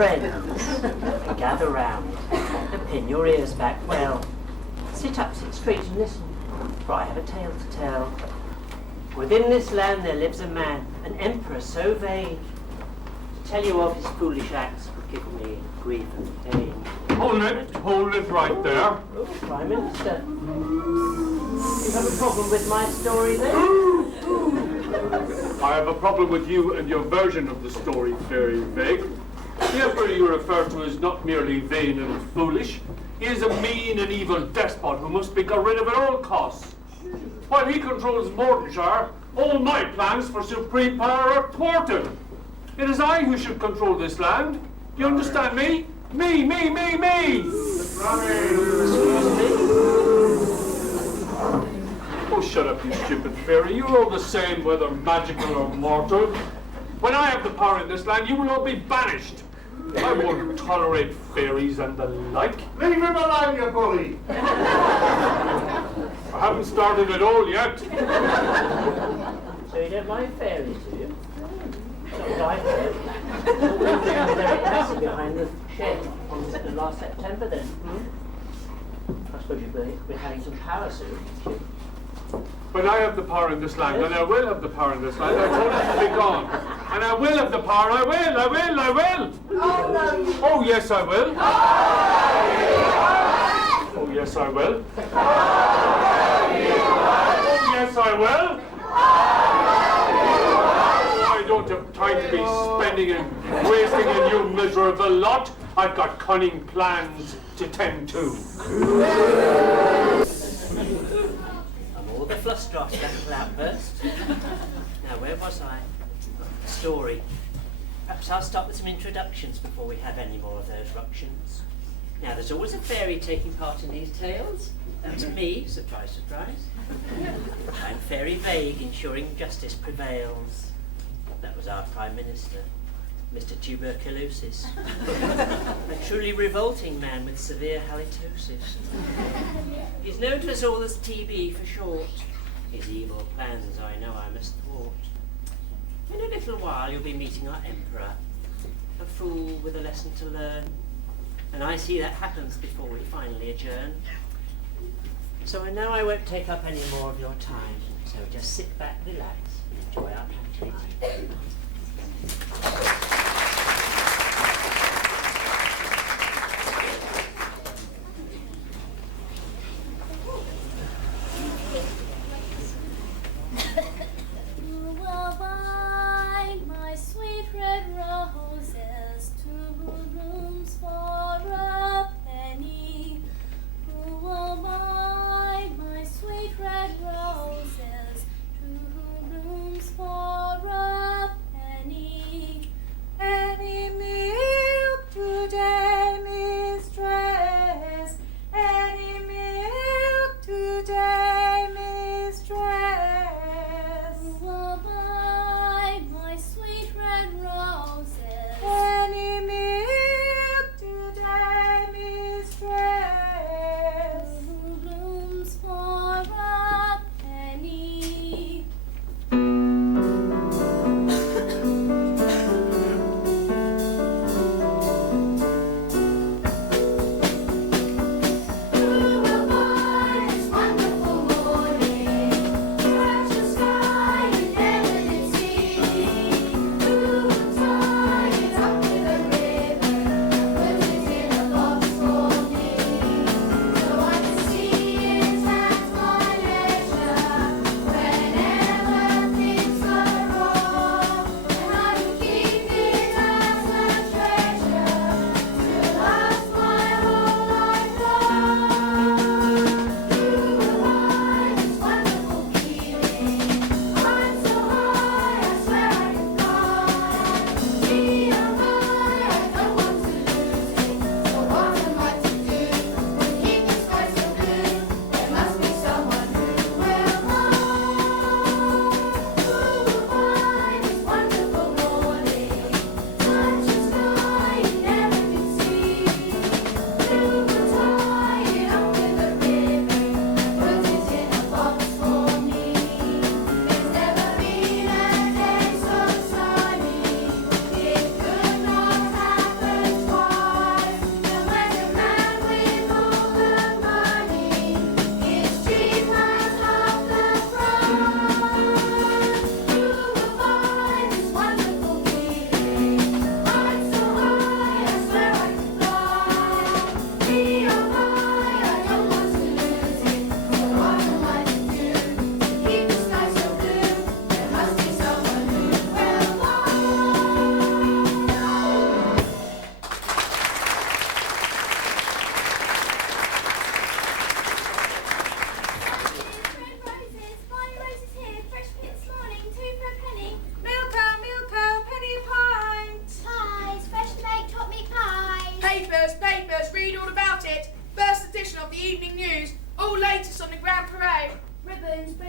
friends, gather round, and pin your ears back well. Sit up 6 feet and listen, for I have a tale to tell. Within this land there lives a man, an emperor so vain. To tell you of his foolish acts would give me grief and pain. Hold it right there. Oh, Prime Minister. You have a problem with my story then? I have a problem with you and your version of the story, Fairy Vague. The emperor you refer to is not merely vain and foolish. He is a mean and evil despot who must be got rid of at all costs. While he controls Mordenshire, all my plans for supreme power are thwarted. It is I who should control this land. Do you understand me? Me! Excuse me? Oh, shut up, you stupid fairy. You're all the same, whether magical or mortal. When I have the power in this land, you will all be banished. I won't tolerate fairies and the like. Leave him alone, you bully! I haven't started at all yet. So you don't mind fairies, do you? Not what I've heard. There it has behind the shed on the last September then. I suppose you'll be having some power soon. When I have the power in this land, and I will have the power in this land, I told you to be gone. And I will have the power, I will! Oh, no, you... Oh, yes, I will. Oh, yes, I will. Oh, yes, I will. I don't have time to be spending and wasting in you miserable lot. I've got cunning plans to tend to. All the fluster after that little outburst. Now, where was I? Story. Perhaps I'll start with some introductions before we have any more of those ructions. Now, there's always a fairy taking part in these tales. That's me, surprise, surprise. I'm Fairy Vague, ensuring justice prevails. That was our Prime Minister, Mr. Tuberculosis. A truly revolting man with severe halitosis. He's known to us all as TB for short. His evil plans I know I must thwart. In a little while you'll be meeting our Emperor, a fool with a lesson to learn. And I see that happens before we finally adjourn. So I know I won't take up any more of your time. So just sit back, relax, and enjoy our captivity.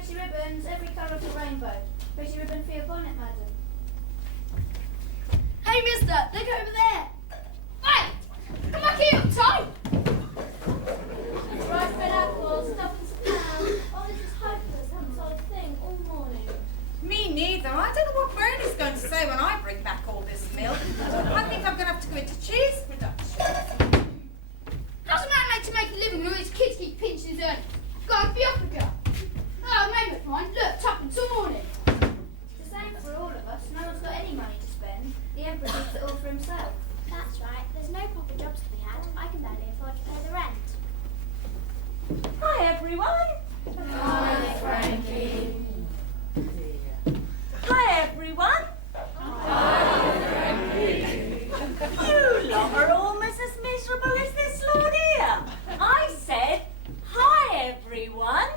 pretty ribbons, every colour of the rainbow. Pretty ribbon for your bonnet, madam. Hey, mister, look over there. Hey, come back here, uptight. Rice, red apples, tuppence a pound. Oh, this is hopeless. I haven't sold a thing all morning. Me neither. I don't know what Bernie's going to say when I bring back all this milk. I think I'm going to have to go into cheese production. How's a man like to make a living when all his kids keep pinching his earnings? Go and be Africa. Oh, name it fine. Look, tuppence all morning. It's the same for all of us. No one's got any money to spend. The Emperor keeps it all for himself. That's right. There's no proper jobs to be had. I can barely afford to pay the rent. Hi everyone. Hi, Frankie. Hi everyone. You lot are almost as miserable as this lord here. I said, hi everyone.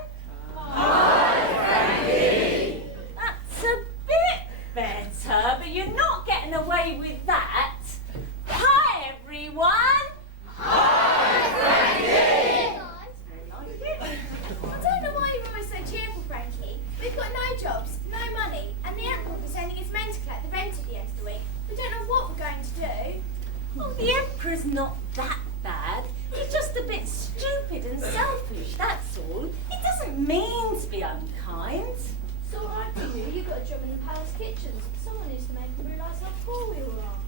Hi, Frankie. That's a bit better, but you're not getting away with that. Hi everyone. I don't know why you're always so cheerful, Frankie. We've got no jobs, no money, and the Emperor was sending his men to collect the rent at the end of the week. We don't know what we're going to do. Oh, the Emperor's not that bad. He's just a bit stupid and selfish, that's all. He doesn't mean to be unkind. It's all right for you. You got a job in the palace kitchens. Someone needs to make him realise how poor we all are.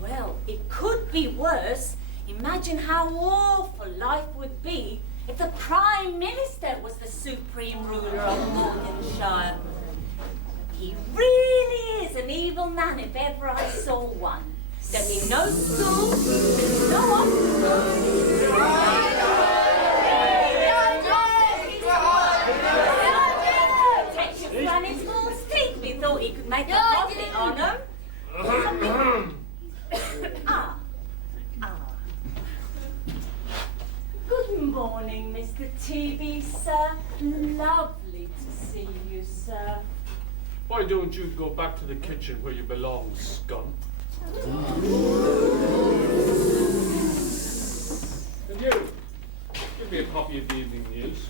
Well, it could be worse. Imagine how awful life would be if the Prime Minister was the supreme ruler of Morganshire. He really is an evil man if ever I saw one. There'd be no school, no hospitals. Take your granny's false teeth. We thought he could make a profit on them. Ah. Good morning, Mr. TB, sir. Lovely to see you, sir. Why don't you go back to the kitchen where you belong, scum? And you, give me a copy of the evening news.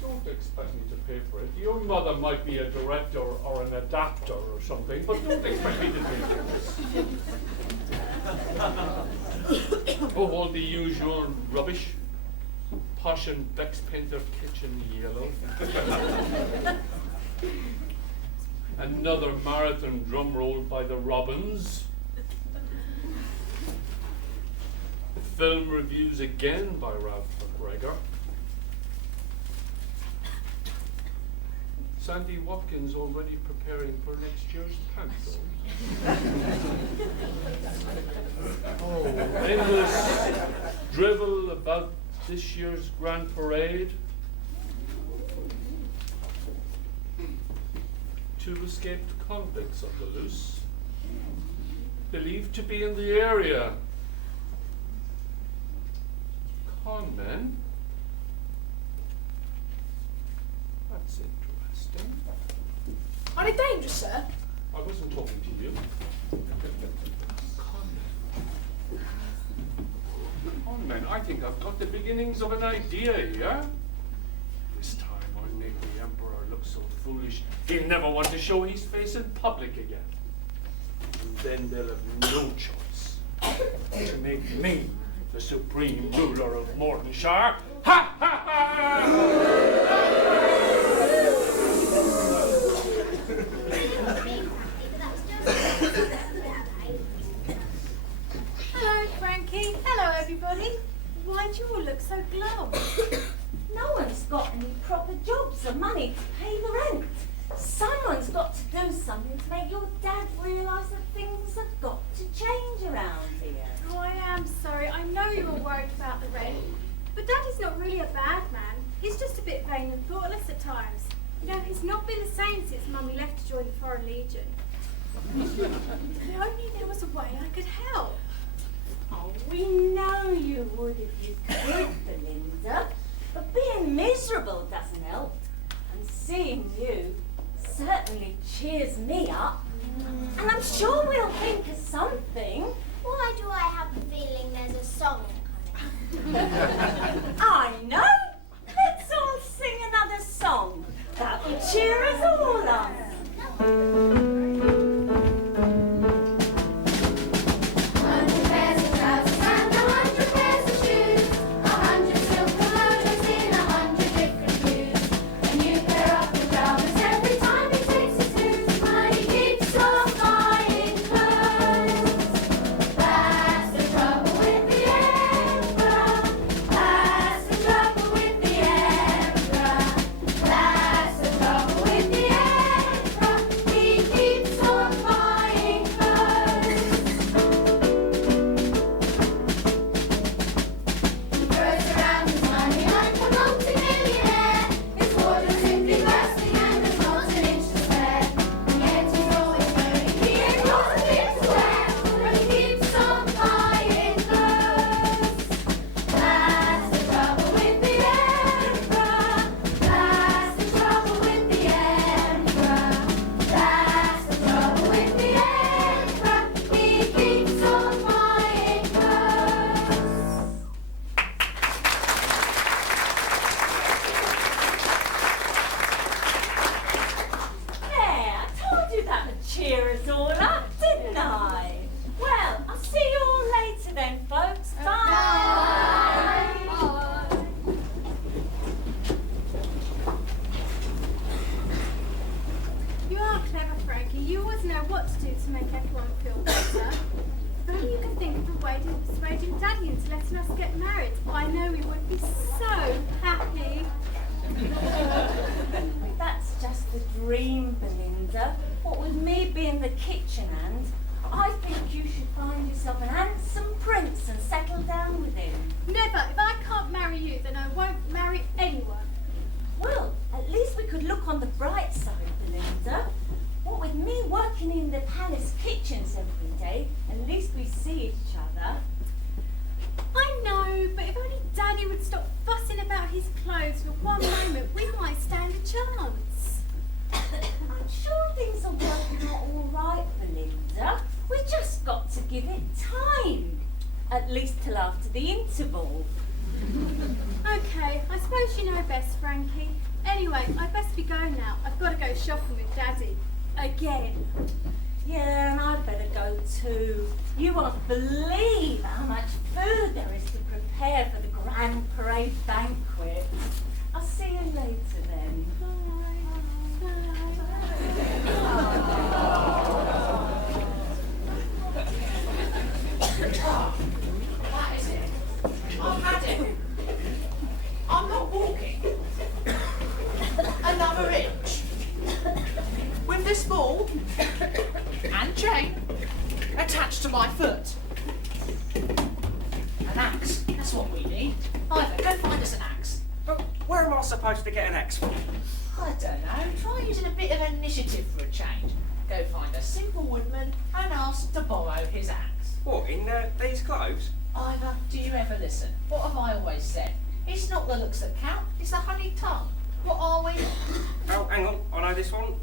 Don't expect me to pay for it. Your mother might be a director or an adapter or something, but don't expect me to pay for this. Oh, all the usual rubbish. Posh and Bex Painter kitchen yellow. Another marathon drum roll by the Robins. Film reviews again by Ralph McGregor. Sandy Watkins already preparing for next year's panto. Oh, endless drivel about this year's Grand Parade. Two escaped convicts on the loose, believed to be in the area. Con men. That's interesting. Are they dangerous, sir? I wasn't talking to you. Con men, I think I've got the beginnings of an idea here. This time I'll make the Emperor look so foolish he'll never want to show his face in public again. And then they'll have no choice to make me the supreme ruler of Mordenshire. Ha ha ha! Hello, Frankie. Hello, everybody. Why do you all look so glum? No one's got any proper jobs or money to pay the rent. Someone's got to do something to make your dad realise that things have got to change around here. Oh, I am sorry. I know you were worried about the rent. But Daddy's not really a bad man. He's just a bit vain and thoughtless at times. You know, he's not been the same since Mummy left to join the Foreign Legion. If only there was a way I could help. Oh, we know you would if you could, Belinda. But being miserable doesn't help. And seeing you certainly cheers me up. And I'm sure we'll think of something. Why do I have the feeling there's a song coming? I know. Daddy into letting us get married. I know we would be so happy. That's just a dream, Belinda. What with me being the kitchen hand, I think you should find yourself an handsome prince and settle down with him. Never. If I can't marry you, then I won't marry anyone. Well, at least we could look on the bright side, Belinda. What with me working in the palace kitchens every day, at least we see each other. I know, but if only Daddy would stop fussing about his clothes for one moment, we might stand a chance. I'm sure things are working out all right, Belinda. We just got to give it time. At least till after the interval. Okay, I suppose you know best, Frankie. Anyway, I'd best be going now. I've got to go shopping with Daddy. Again. Yeah, and I'd better go too. You won't believe how much food there is to prepare for the Grand Parade banquet. I'll see you later then. That is it. I've had it. I'm not walking. Another inch. With this ball and chain attached to my foot. An axe, that's what we need. Ivor, go find us an axe. But where am I supposed to get an axe from? I don't know, try using a bit of initiative for a change. Go find a simple woodman and ask to borrow his axe. What, in these clothes? Ivor, do you ever listen? What have I always said? It's not the looks that count, it's the honey tongue. What are we? Oh, hang on, I know this one.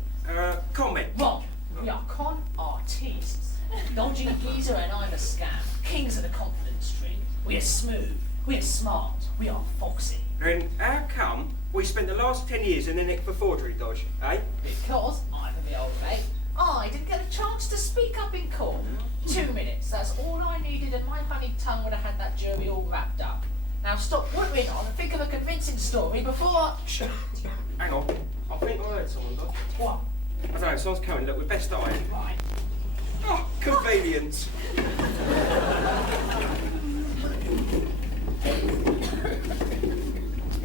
Comment. Wrong. We are con artists. Dodgy geezer and I'm a scam. Kings of the confidence tree. We are smooth. We are smart. We are foxy. And how come we spent the last 10 years in the neck for forgery, Dodge, eh? Because, I'm the old mate, I didn't get a chance to speak up in court. 2 minutes, that's all I needed and my honey tongue would have had that jury all wrapped up. Now stop whittling on and think of a convincing story before I... Hang on, I think I heard someone, Dodge. What? I don't know, someone's coming, look, we're best eye. Right. Oh, convenience.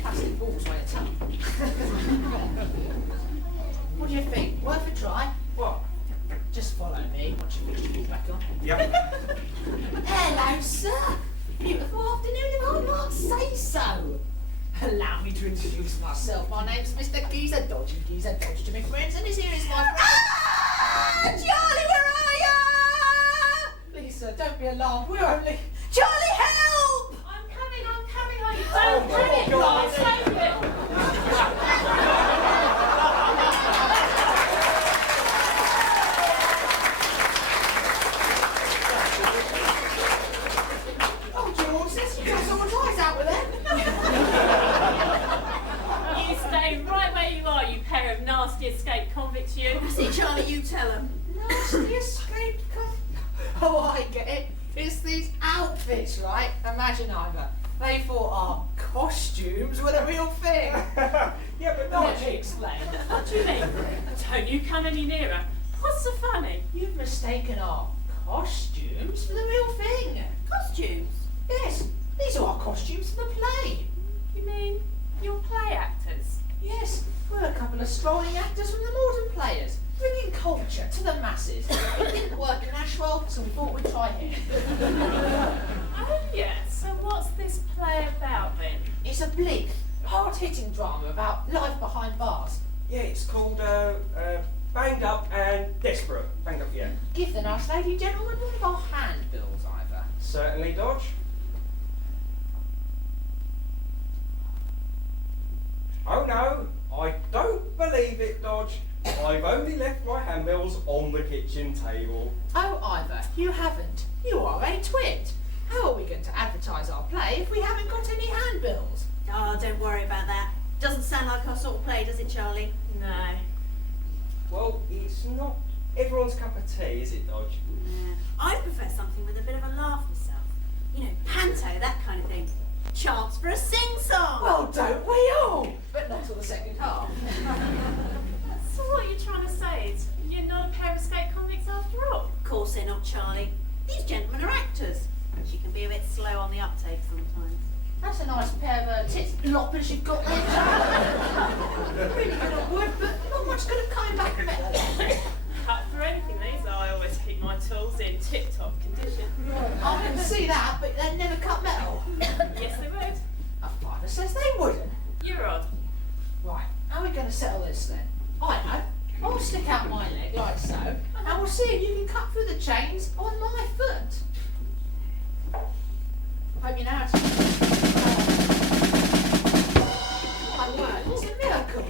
Plastic balls weigh a ton. What do you think? Worth a try? What? Just follow me once you fix your balls back on. Yep. Hello, sir. Beautiful afternoon, if I might say so. Allow me to introduce myself. My name's Mr. Geezer Dodge, and Geezer Dodge to my friends, and this here is my friend. Ah! Charlie, where are you? Please, sir, don't be alarmed. We're only... Charlie, help! I'm coming. Don't panic, I'll save you. Oh, George, you got someone's eyes out with them. You stay right where you are, you pair of nasty escaped convicts, you. See, Charlie, you tell him. Nasty escaped Oh, I get it. It's these outfits, right? Imagine Ivor. They thought our costumes were the real thing. Yeah, but Let Dodge... me explain. What do you mean? Don't you come any nearer. What's so funny? You've mistaken our costumes for the real thing. Costumes? Yes, these are our costumes for the play. You mean you're play actors? Yes, we're a couple of strolling actors from the Morden Players, bringing culture to the masses. It didn't work in Ashwell, so we thought we'd try here. Oh yes, so what's this play about then? It's a bleak, hard-hitting drama about life behind bars. Yeah, it's called, Banged Up and Desperate. Banged Up, yeah. Give the nice lady gentleman one of our handbills, Ivor. Certainly, Dodge. Oh no, I don't believe it, Dodge. I've only left my handbills on the kitchen table. Oh, Ivor, you haven't. You are a twit. How are we going to advertise our play if we haven't got any handbills? Oh, don't worry about that. Doesn't sound like our sort of play, does it, Charlie? No. Well, it's not everyone's cup of tea, is it, Dodge? Yeah. I prefer something with a bit of a laugh myself. You know, panto, that kind of thing. Chance for a sing-song. Well, don't we all? But not till the second half. So what are you trying to say is you're not a pair of escaped convicts after all? Of course they're not, Charlie. These gentlemen are actors. You can be a bit slow on the uptake sometimes. That's a nice pair of tits bloppers you've got there. Really good at wood, but not much good at coming back from it. Cut for anything these are. I always keep my tools in tip-top condition. I can see that, but they'd never cut metal. Yes, they would. A father says they wouldn't. You're odd. Right, how are we going to settle this then? I know. I'll stick out my leg like so, and we'll see if you can cut through the chains on my foot. Hope you know how to. My word, it's a miracle.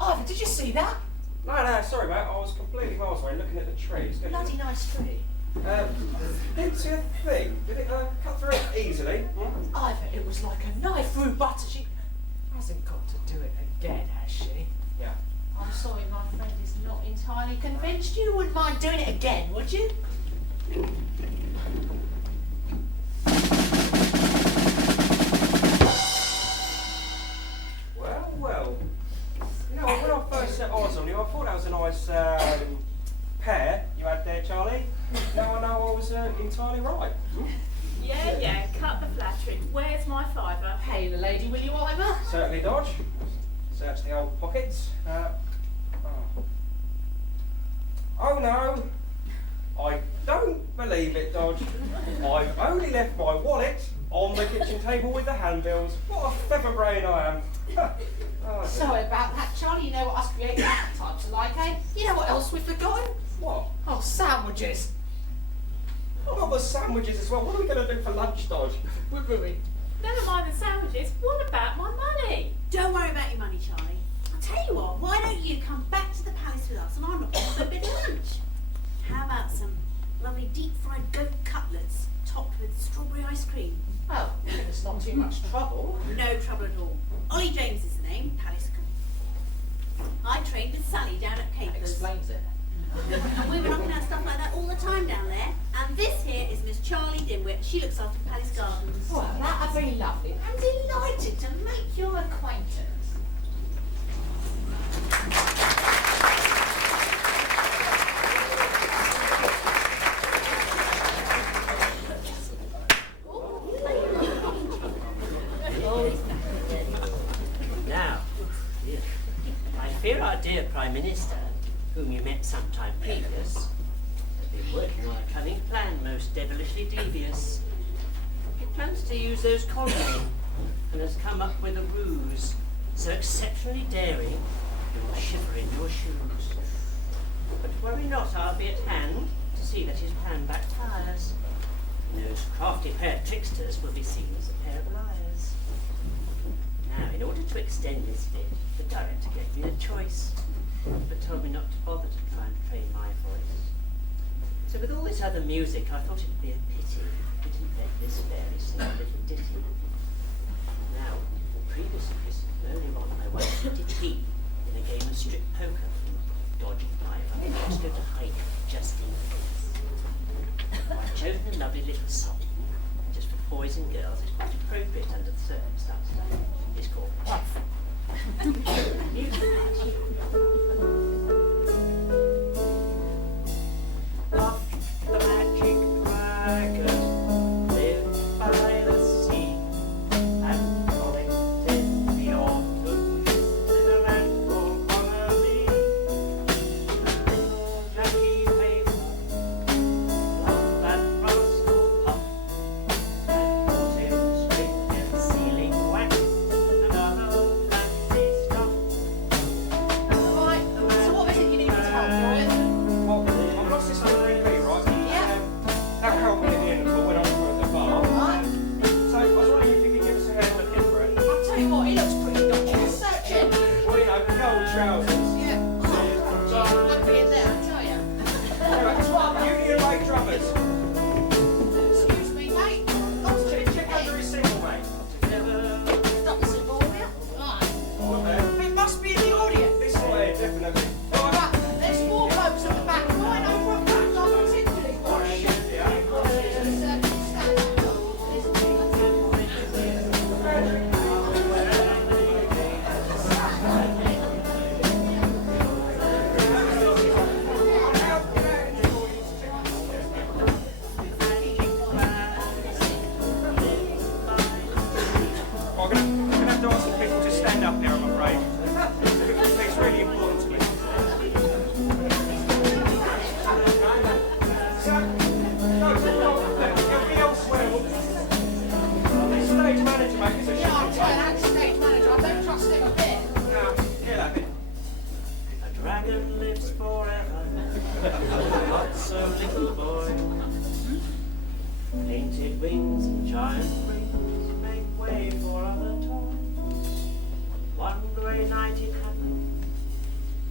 Ivor, did you see that? No, sorry mate, I was completely miles away looking at the tree. It's good. Bloody nice tree. It's a thing. Did it cut through it easily? Ivor, it was like a knife through butter. She hasn't got to do it again, has she? Yeah. I'm sorry, my friend is not entirely convinced. You wouldn't mind doing it again, would you? Well. You know, when I first set eyes on you, I thought that was a nice pair you had there, Charlie. Now I know I was entirely right. Yeah, cut the flattery. Where's my fiver? Hey, the lady, will you, Ivor? Certainly, Dodge. Search the old pockets. Oh no! I don't believe it, Dodge. I've only left my wallet on the kitchen table with the handbills. What a feather brain I am. Sorry about that, Charlie. You know what us creative types are like, eh? You know what else we've forgotten? What? Oh, sandwiches. Oh, the sandwiches as well. What are we going to do for lunch, Dodge? We're ruined. Never mind the sandwiches. What about my money? Don't worry about your money, Charlie. I'll tell you what, why don't you come back to the palace with us and I'll knock off a bit of lunch? How about some lovely deep-fried goat cutlets topped with strawberry ice cream? Oh, it's not too much trouble. No trouble at all. Ollie James is the name, palace cook. I trained with Sally down at Capers. Explains it. And we were knocking out stuff like that all the time down there. And this here is Miss Charlie Dimwit. She looks after Palace Gardens. Well, that'd be lovely. I'm delighted to make your acquaintance. Now, I fear our dear Prime Minister, whom you met some time previous, has been working on a cunning plan most devilishly devious. He plans to use those colonies and has come up with a ruse so exceptionally daring you will shiver in your shoes. But worry not, I'll be at hand to see that his plan backfires. Those crafty pair of tricksters will be seen as a pair of liars. Now, in order to extend this bit, the director gave me the choice, but told me not to bother to try and train my voice. So with all this other music, I thought it'd be a pity if we didn't let this fairy sing a little ditty. Now, previously, earlier on, I once defeated in a game of strip poker from Dodge and Ivor. I was going to hike just in case. I've chosen a lovely little song, just for boys and girls. It's quite appropriate under the circumstances. It's called Puff. Music class. Puff the magic dragon lived by the sea and collected the autumn in a land called Connerly. And little Jackie Haylock loved that rascal Puff and taught him string and sealing wax and other fancy stuff. Right, so what is it you need me to help you with? Well, I've lost this 100p, right? Yeah. That helped me at the end of it when I was at the bar. Right. So I was wondering if you could give us a hand looking for it. I'll tell you what, he looks pretty dodgy. Search him. Well, you know, the old trousers. Yeah. Oh, gee, look in there, I tell you. Union Rate drummers. Excuse me, mate. Lost you. Check under his single, mate. Stop the symbol here. Right. Oh, there. It must be in the audience. This way, definitely. Right. Right, there's four blokes at the back, right over a back line particularly. Oh, shit, yeah. have to ask the people to stand up now, I'm afraid. It's really important to me. He'll be elsewhere. The stage manager, mate, is a Yeah, I'm trying to stage manager. I don't trust him a bit. Yeah, A dragon lives forever, not so little boy. Painted wings and giant rings make way for other toys. One grey night it happened,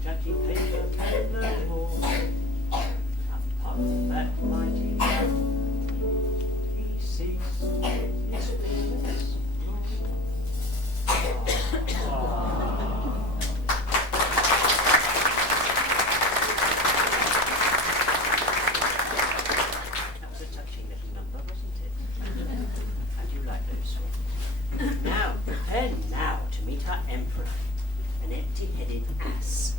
Jackie Paper came no more. Upon that mighty land, he ceased his fingers. Now, prepare now to meet our emperor, an empty-headed ass,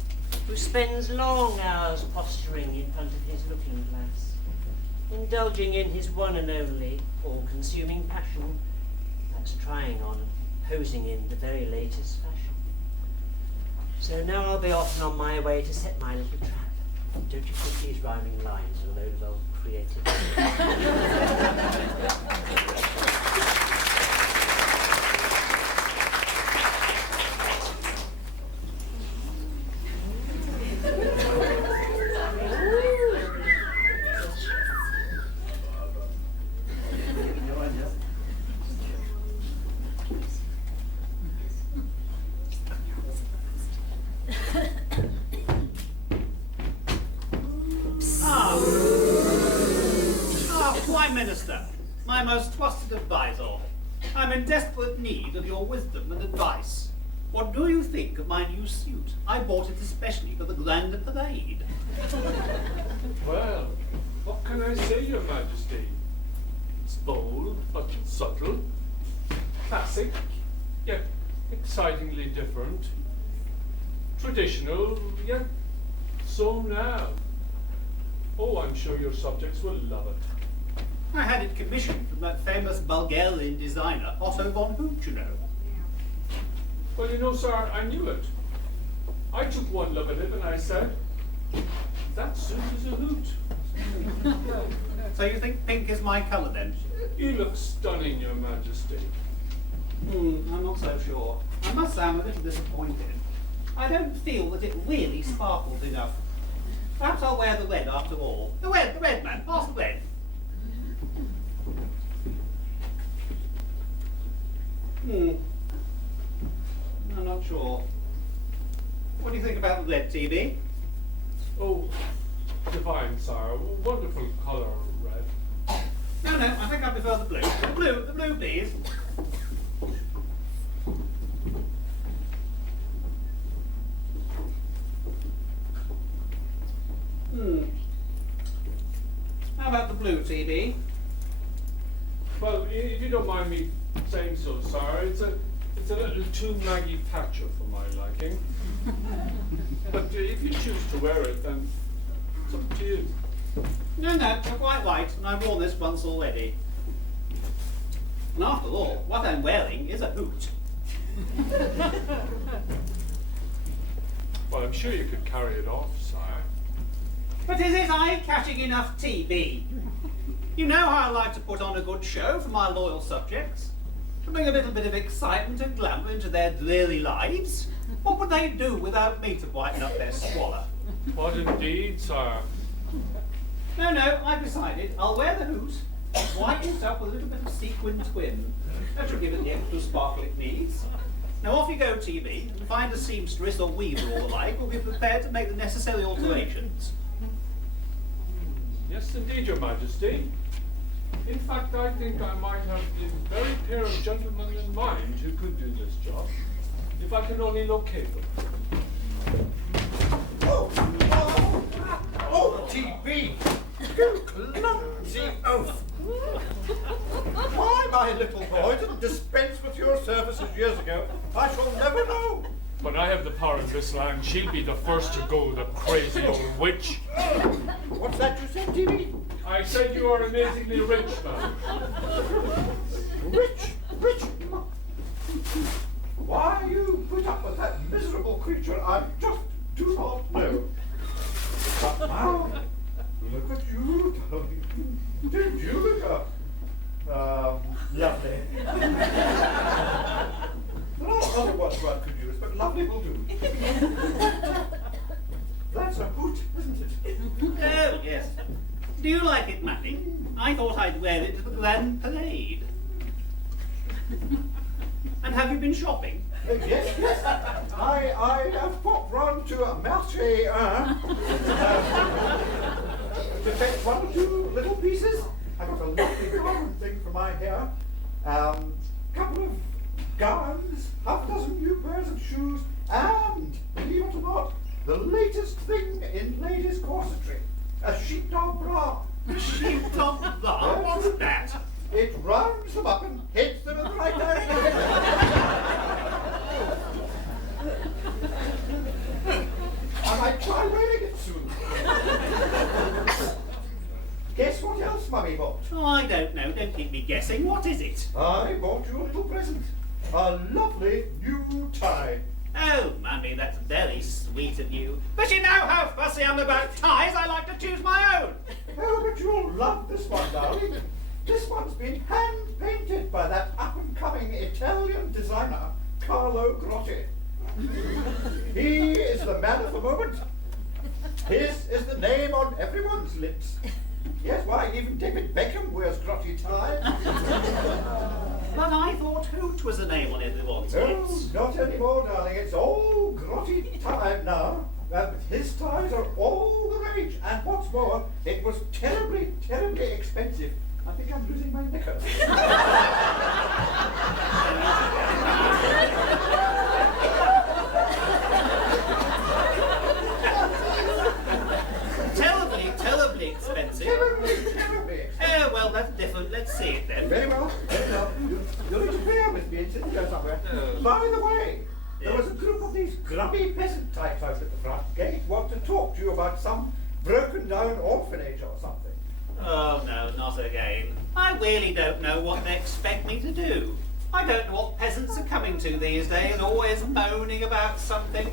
who spends long hours posturing in front of his looking glass, indulging in his one and only all-consuming passion, that's trying on and posing in the very latest fashion. So now I'll be off and on my way to set my little trap. Don't you think these rhyming lines are a load of old creativity? Prime Minister, my most trusted advisor, I'm in desperate need of your wisdom and advice. What do you think of my new suit? I bought it especially for the Grand Parade. Well, what can I say, Your Majesty? It's bold, but subtle. Classic, yet excitingly different. Traditional, yet so now. Oh, I'm sure your subjects will love it. I had it commissioned from that famous Bulgarian designer, Otto von Hoot, you know. Well, you know, sir, I knew it. I took one look at it and I said, that suit is a hoot. So you think pink is my colour then? You look stunning, Your Majesty. I'm not so sure. I must say I'm a little disappointed. I don't feel that it really sparkles enough. Perhaps I'll wear the red after all. The red, man, pass the red. I'm not sure. What do you think about the red, TB? Oh, divine, sire. Wonderful colour, red. No, I think I prefer the blue. The blue, please. How about the blue, TB? Well, if you don't mind me saying so, sire, it's a little too Maggie Thatcher for my liking. But if you choose to wear it, then it's up to you. No, you're quite right, and I've worn this once already. And after all, what I'm wearing is a hoot. Well, I'm sure you could carry it off, sire. But is it eye-catching enough, TB? You know how I like to put on a good show for my loyal subjects. To bring a little bit of excitement and glamour into their dreary lives. What would they do without me to brighten up their squalor? What indeed, sire? No, I've decided I'll wear the hoot, whiten it up with a little bit of sequin twin. That should give it the extra sparkle it needs. Now off you go, TB, and find a seamstress or weaver or the like, who'll be prepared to make the necessary alterations. Yes, indeed, Your Majesty. In fact, I think I might have the very pair of gentlemen in mind who could do this job, if I can only locate them. Oh, TB! You clumsy oaf! Why my little boy didn't dispense with your services years ago, I shall never know. When I have the power in this land, she'll be the first to go, the crazy old witch. What's that you said, TB? I said you are amazingly rich, man. Rich? Why you put up with that miserable creature, I just do not know. But now, look at you, darling. Did you look up? Lovely. There are other words one could use, but lovely will do. That's a hoot, isn't it? Oh, yes. Do you like it, Matty? I thought I'd wear it to the Grand Parade. And have you been shopping? Yes, yes. I have popped round to a marché to fetch one or two little pieces. I got a lovely garden thing for my hair. Couple of gowns, half a dozen new pairs of shoes, and, believe it or not, the latest thing in ladies' corsetry. A sheepdog bra. A sheepdog bra? What's that? It rounds them up and heads them in the right direction. I might try wearing it soon. Guess what else Mummy bought? Oh, I don't know. Don't keep me guessing. What is it? I bought you a little present. A lovely new tie. Oh, Mummy, that's very sweet of you. But you know how fussy I'm about ties. I like to choose my own. Oh, but you'll love this one, darling. This one's been hand-painted by that up-and-coming Italian designer, Carlo Grotti. He is the man of the moment. His is the name on everyone's lips. Yes, why, even David Beckham wears Grotti ties. But I thought Hoot was the name on everyone's lips. Oh, not anymore, darling. It's all Grotti time now. His ties are all the rage. And what's more, it was terribly, terribly expensive. I think I'm losing my knickers. Terribly expensive. Terribly expensive. Oh, well, that's different. Let's see it then. Very well. Very well. You'll need to bear with me until you go somewhere. Oh. By the way, there was a group of these grubby peasant types out at the front gate want to talk to you about some broken down orphanage or something. Oh, no, not again. I really don't know what they expect me to do. I don't know what peasants are coming to these days, always moaning about something.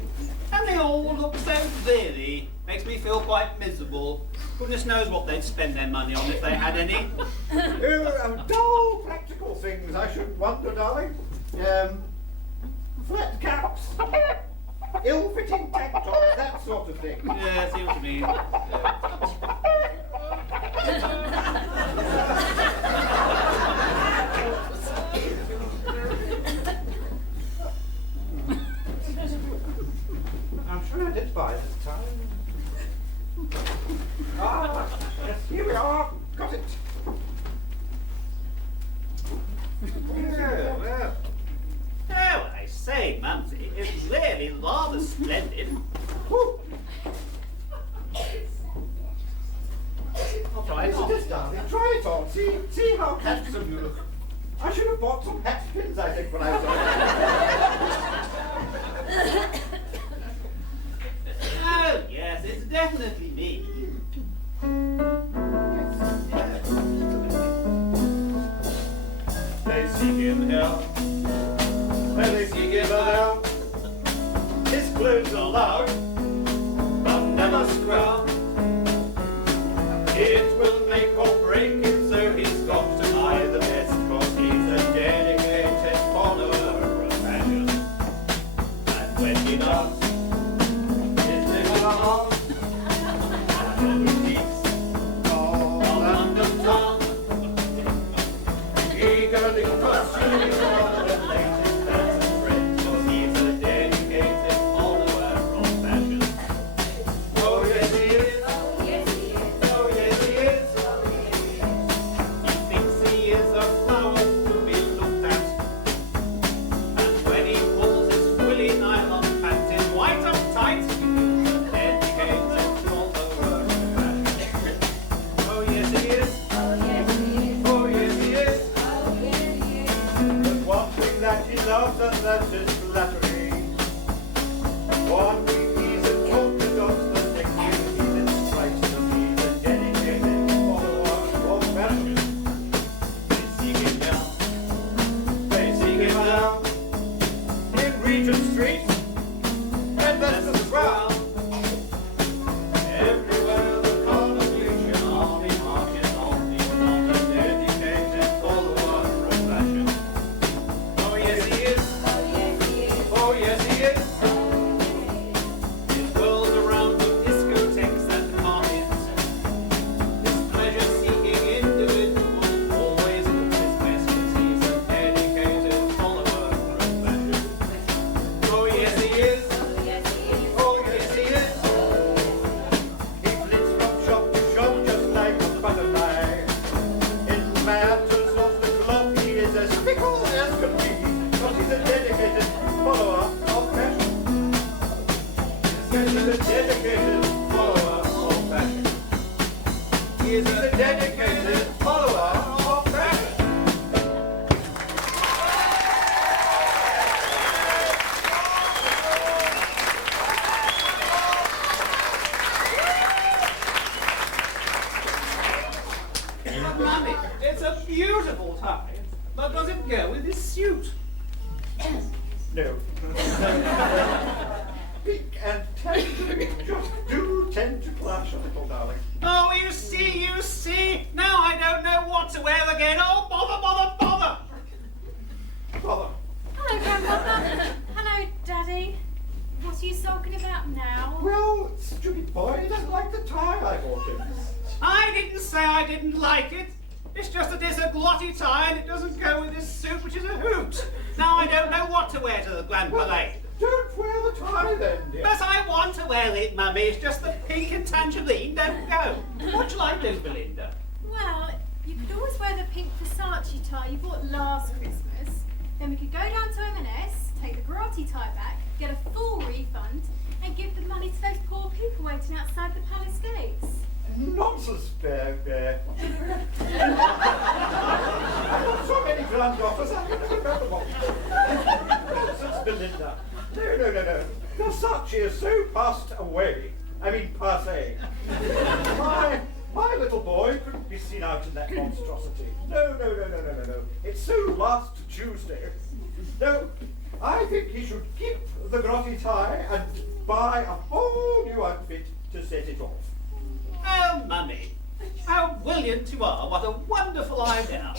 And they all look so dreary. Makes me feel quite miserable. Goodness knows what they'd spend their money on if they had any. Dull practical things, I shouldn't wonder, darling. Flat caps, ill-fitting tank tops, that sort of thing. Yeah, I see what you mean. I'm sure I did buy this time. Ah, yes, here we are. Got it. Oh, well. Oh, I say, Mumsy, it's really rather splendid. Woo. I'll try it Listen on. to this, darling. Try it on. See how handsome you look. I should have bought some hat pins, I think, when I was on. Oh, yes, it's definitely me. They seek him here, and they seek him there. His clothes are loud, but never square. It will make or break him, so he's got to buy the best, 'cause he's a dedicated follower of fashion. And when he does, his little arm, and he keeps all under tongue. Eagerly pursuing all the latest fads and trends, 'cause he's a dedicated follower of fashion. Oh yes he is. Oh yes he is. Oh yes he is. He thinks he is a flower to be looked at. And when he pulls his frilly nylon pants in white and tight, dedicated follower of fashion. Oh yes he is. Oh yes he is. Oh yes he is. There's one thing that he loves, and that's his flattery. One thing he's in confidence, the next thing he's in Christ, to be the dedicated follower of fashion. They seek him now. They seek him now. Regent Street, and that's as well. Everywhere the Convocation Army marches on, the dedicated follower of fashion. Oh yes he is. Oh yes he is. His world around the discotheques and parties. His pleasure-seeking individual always looks his best, 'cause he's a dedicated follower of fashion. Oh yes he is. Oh yes he is. He flits from shop to shop just like a butterfly. In matters of the glove, he is as fickle as can be, but he's a dedicated follower of fashion. Yes, he's a dedicated follower of fashion. He is a dedicated follower of fashion. Mummy, it's a beautiful tie, but does it go with this suit? No. Pink and tangerine just do tend to clash a little, darling. Oh, you see, now I don't know what to wear again. Oh, bother, bother, bother! Bother. Hello, Grandmother. Hello, Daddy. What are you sulking about now? Well, stupid boy, he doesn't like the tie I bought him. I didn't say I didn't like it. It's just that it's a glotty tie and it doesn't go with this suit, which is a hoot. Now I don't know what to wear to the Grand Palais. Don't wear the tie then, dear. Yes, I want to wear it, Mummy. It's just that pink and tangerine don't go. What do you like those, Belinda? Well, you could always wear the pink Versace tie you bought last Christmas. Then we could go down to M&S, take the grotty tie back, get a full refund, and give the money to those poor people waiting outside the palace gates. Nonsense, Bear. I've got so many granddaughters, I can never remember one. Nonsense, Belinda. No. Versace is so passed away. I mean, passé. My little boy couldn't be seen out in that monstrosity. No. It's so last Tuesday. No, I think he should keep the grotty tie and buy a whole new outfit to set it off. Oh, Mummy, how brilliant you are. What a wonderful idea.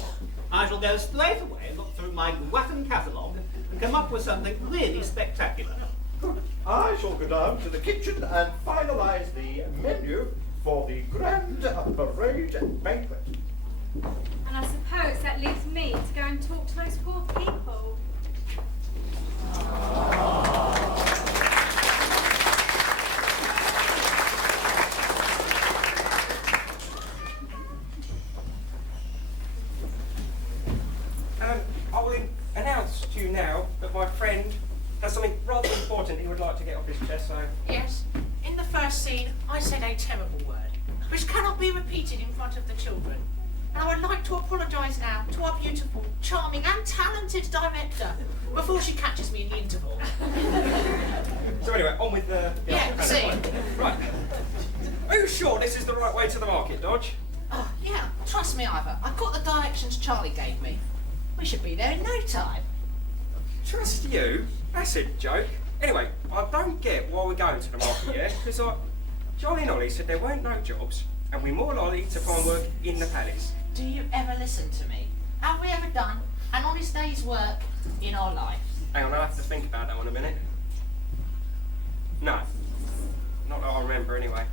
I shall go straight away and look through my Grattan catalogue and come up with something really spectacular. Good. I shall go down to the kitchen and finalise the menu for the grand parade and banquet. And I suppose that leaves me to go and talk to those poor people. I will announce to you now that my friend has something rather important he would like to get off his chest, so... Yes, in the first scene, I said a terrible word, which cannot be repeated in front of the children. And I would like to apologise now to our beautiful, charming and talented director before she catches me in the interval. So anyway, on with the... Yeah, scene. Right. Are you sure this is the right way to the market, Dodge? Oh, yeah, trust me, Ivor. I've got the directions Charlie gave me. We should be there in no time. Trust you? That's a joke. Anyway, I don't get why we're going to the market yet, because Charlie and Ollie said there weren't no jobs, and we're more likely to find work in the palace. Do you ever listen to me? Have we ever done an honest day's work in our lives? Hang on, I'll have to think about that one a minute. No. Not that I remember anyway.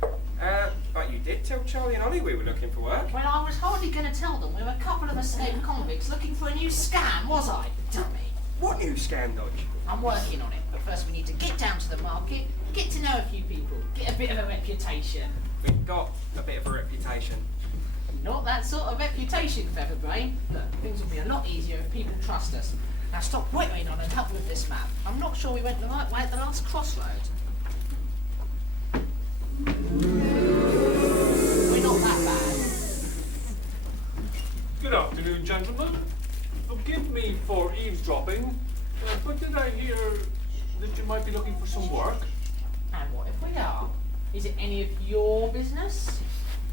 But you did tell Charlie and Ollie we were looking for work. Well, I was hardly going to tell them we were a couple of escaped convicts looking for a new scam, was I? Dummy. What new scam, Dodge? I'm working on it, but first we need to get down to the market, get to know a few people, get a bit of a reputation. We've got a bit of a reputation. Not that sort of reputation, Featherbrain. Look, things will be a lot easier if people trust us. Now stop whittling on and help with this map. I'm not sure we went the right way at the last crossroads. We're not that bad. Good afternoon, gentlemen. Forgive me for eavesdropping, but did I hear that you might be looking for some work? And what if we are? Is it any of your business?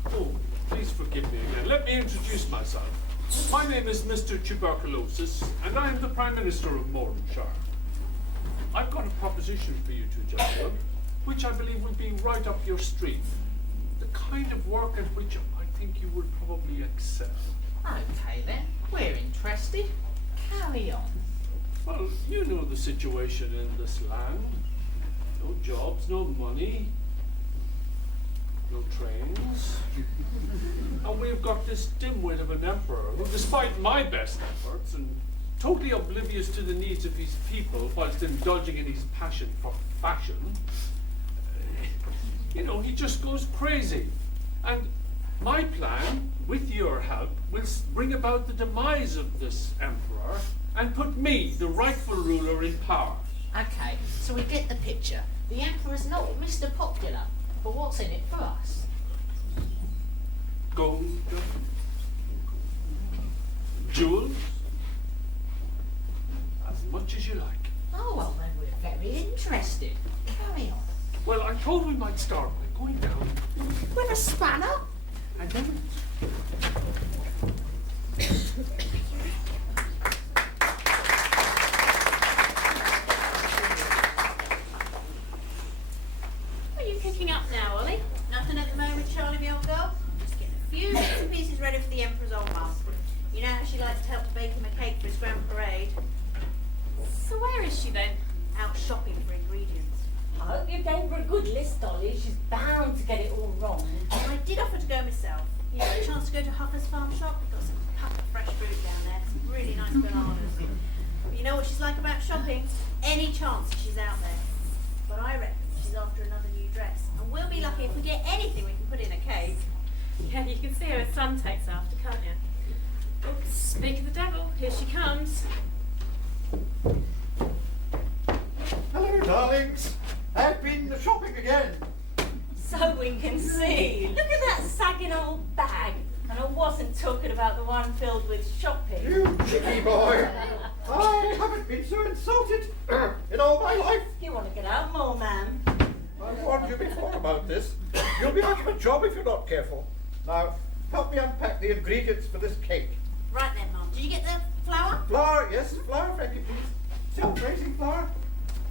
Oh, please forgive me again. Let me introduce myself. My name is Mr. Tuberculosis, and I am the Prime Minister of Mordenshire. I proposition for you two gentlemen, which I believe would be right up your street. The kind of work at which I think you would probably excel. Okay then, we're interested. Carry on. Well, you know the situation in this land. No jobs, no money, no trains. And we've got this dimwit of an emperor who, despite my best efforts and totally oblivious to the needs of his people whilst indulging in his passion for fashion, you know, he just goes crazy. And my plan, with your help, will bring about the demise of this emperor and put me, the rightful ruler, in power. Okay, so we get the picture. The Emperor's not Mr. Popular, but what's in it for us? Gold, jewels, as much as you like. Oh, well then we're very interested. Carry on. Well, I thought we might start by going down. With a spanner? And then What are you cooking up now, Ollie? Nothing at the moment, Charlie, my old girl. Just getting a few bits and pieces ready for the Emperor's old mum. You know how she likes to help to bake him a cake for his grand parade? So where is she then? Out shopping for ingredients. I hope you gave her a good list, Ollie. She's bound to get it all wrong. I did offer to go myself. You know, a chance to go to Huffer's farm shop. We've got some puff of fresh fruit down there, some really nice bananas. But you know what she's like about shopping? Any chance she's out there. But I reckon she's after another new dress. And we'll be lucky if we get anything we can put in a cake. Yeah, you can see her son takes after, can't you? Oh, speak of the devil, here she comes. Hello, darlings. I've been shopping again. So we can see. Look at that sagging old bag. And I wasn't talking about the one filled with shopping. You cheeky boy. I haven't been so insulted in all my life. You want to get out more, ma'am? I've warned you before about this. You'll be out of a job if you're not careful. Now, help me unpack the ingredients for this cake. Right then, Mum. Did you get the flour? Flour, yes, flour, thank you, please. Self-raising flour.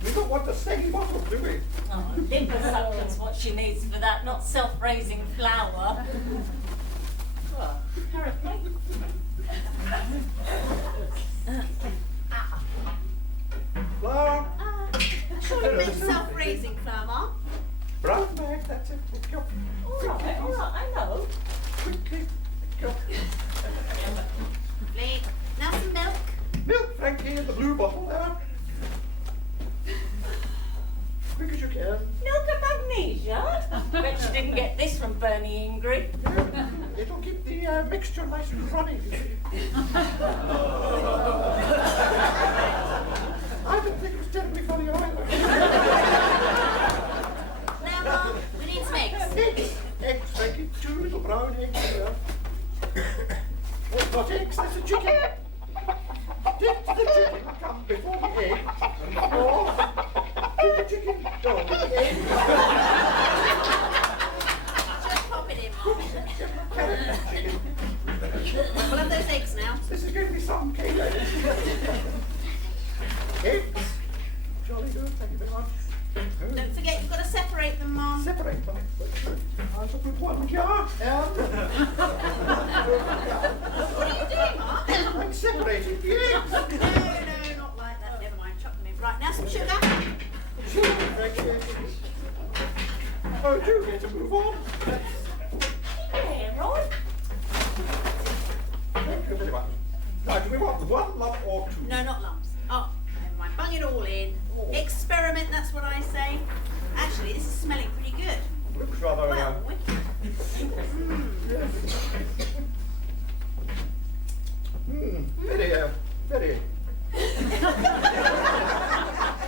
We don't want the stinky bottle, do we? Oh, liposuction's what she needs for that, not self-raising flour. Well, apparently. Flour. I'm sure you meant self-raising flour, Mum. Brown bag, that's it. Thank you. All right, I know. Quickly. Thank you. Lovely. Now some milk. Milk, Frankie, in the blue bottle there. Quick as you can. Milk of magnesia? Bet she didn't get this from Bernie Ingrid. It'll keep the mixture nice and runny, you see. I didn't think it was terribly funny either. Now, Mum, we need some eggs. Eggs, Frankie. 2 little brown eggs there. That's not eggs, that's a chicken. Did the chicken come before the egg? Or did the chicken go with the egg? Just pop it in, Mum. Chicken. We'll have those eggs now. This is going to be some cake. Eggs. Jolly good, thank you very much. Don't forget, you've got to separate them, Mum. Separate them. I shall put one jar down. What are you doing, Mark? I'm separating the eggs. No, not like that. Never mind, chuck them in. Right, now some sugar. Sugar, thank you. Oh, do get to move on. Here, Rod. Thank you very much. Now, do we want 1 lump or 2? No, not lumps. Oh, never mind. Bung it all in. Experiment, that's what I say. Actually, this is smelling pretty good. Looks rather... Well, wicked. Very.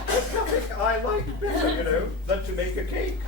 There's nothing I like better, you know, than to make a cake.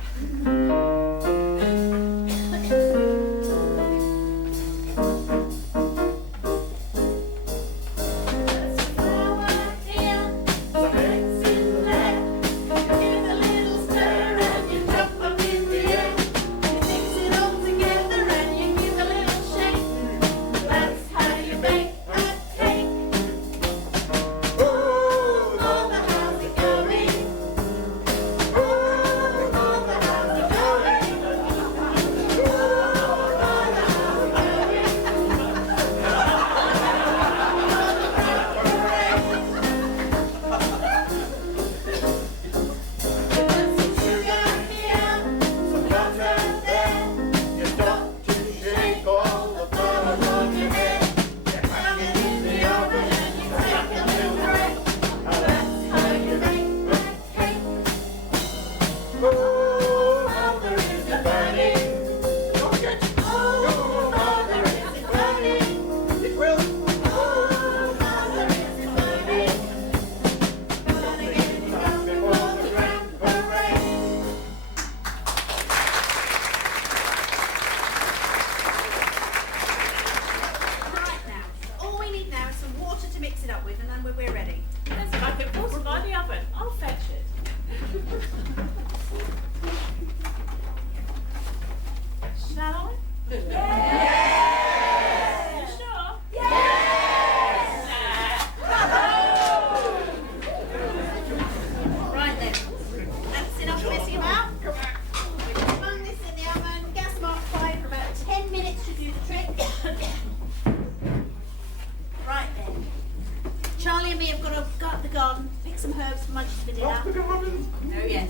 lunch for dinner? Off to go, Robin. Oh, yes.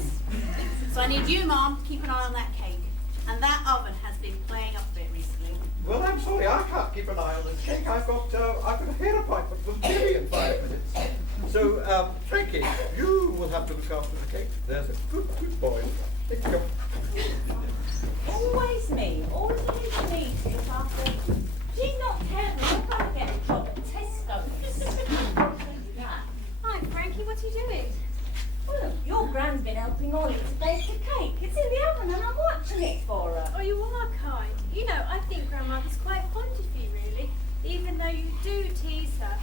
So I need you, Mom, to keep an eye on that cake. And that oven has been playing up a bit recently. Well, I'm sorry, I can't keep an eye on this cake. I've got a hair appointment with Billy in 5 minutes. So, Frankie, you will have to look after the cake. There's a good boy. Thank you. Always me to look after. Do you not tell me I'm going to get a job at Tesco's? Hi, Frankie, what are you doing? Well, your Gran's been helping Ollie to bake the cake. It's in the oven and I'm watching it for her. Oh, you are kind. You know, I think Grandmother's quite fond of you, really, even though you do tease her.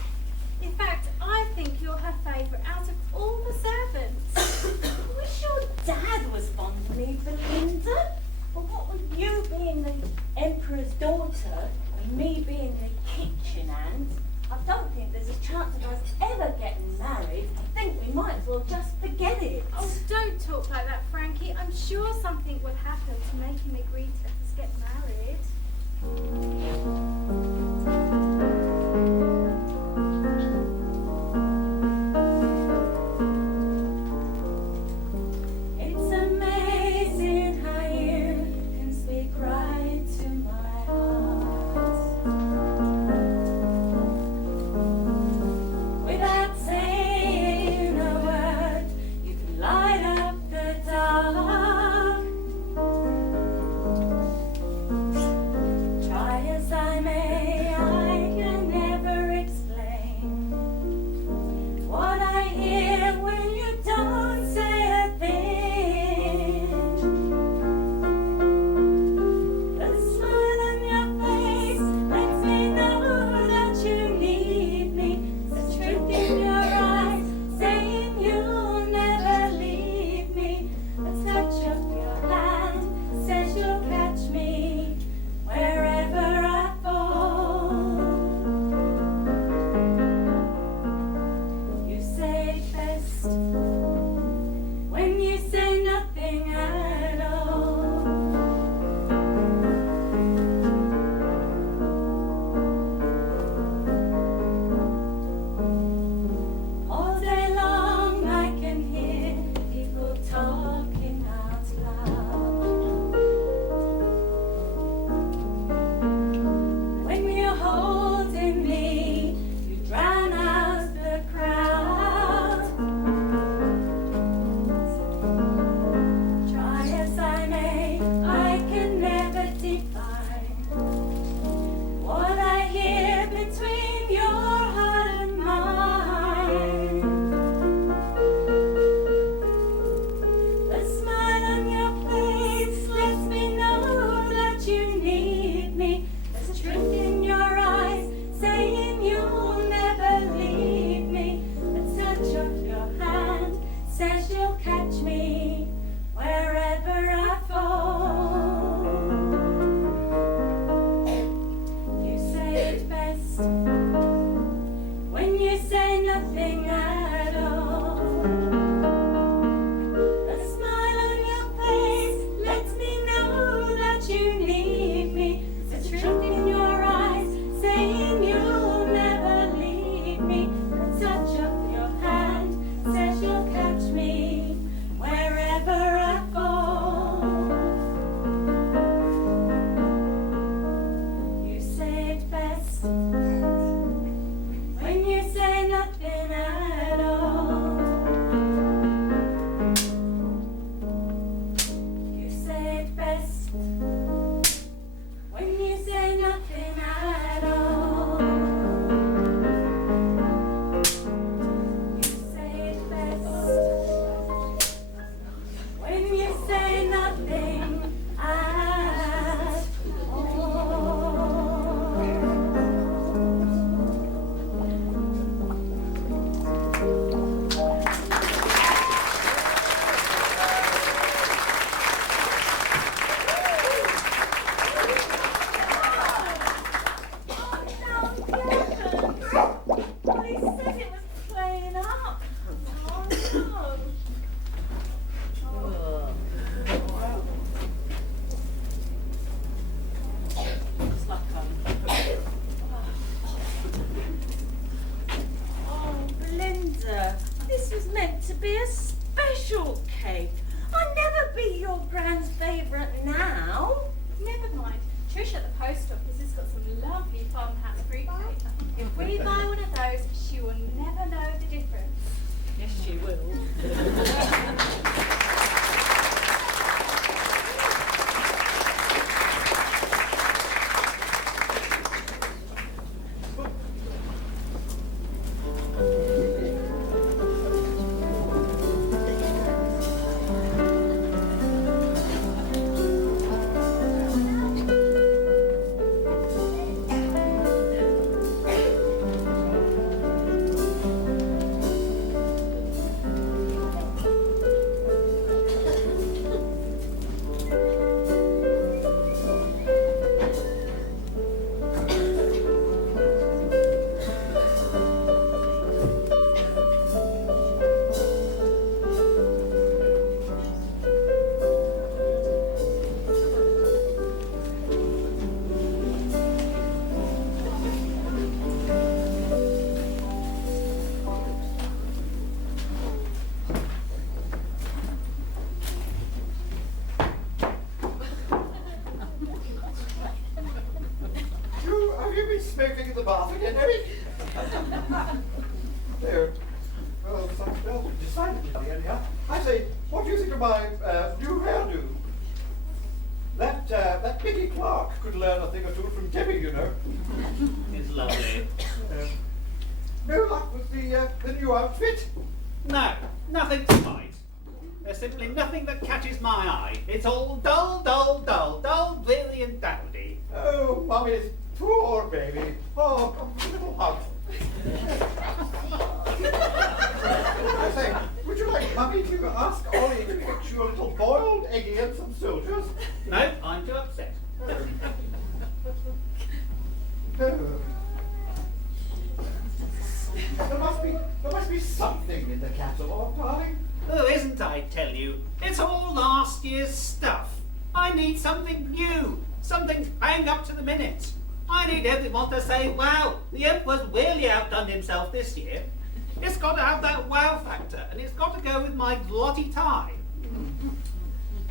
In fact, I think you're her favourite out of all the servants. I wish your dad was fond of me, Belinda. But what with you being the Emperor's daughter and me being the kitchen hand, I don't think there's a chance of us ever getting married. I think we might as well just forget it. Oh, don't talk like that, Frankie. I'm sure something would happen to make him agree to let us get married. It's amazing how you can speak right to my heart without saying a word. You can light up the dark. Try the bath again, Eric? There. Well, something else decidedly anyhow. I say, what do you think of my new hairdo? That Mickey Clark could learn a thing or two from Debbie, you know. It's lovely. No luck with the new outfit? No, nothing to fight. There's simply nothing that catches my eye. It's all dull, dull, dull, dull, dilly and dowdy. Oh, Mummy's poor baby. Oh, a little hug. I say, would you like Mummy to ask Ollie to fix you a little boiled eggy and some soldiers? No, I'm too upset. There must be something in the catalogue, darling. Oh, isn't I tell you? It's all last year's stuff. I need something new, something bang up to the minute. I need everyone to say, wow, the Emperor's really outdone himself this year. It's got to have that wow factor, and it's got to go with my glotty tie.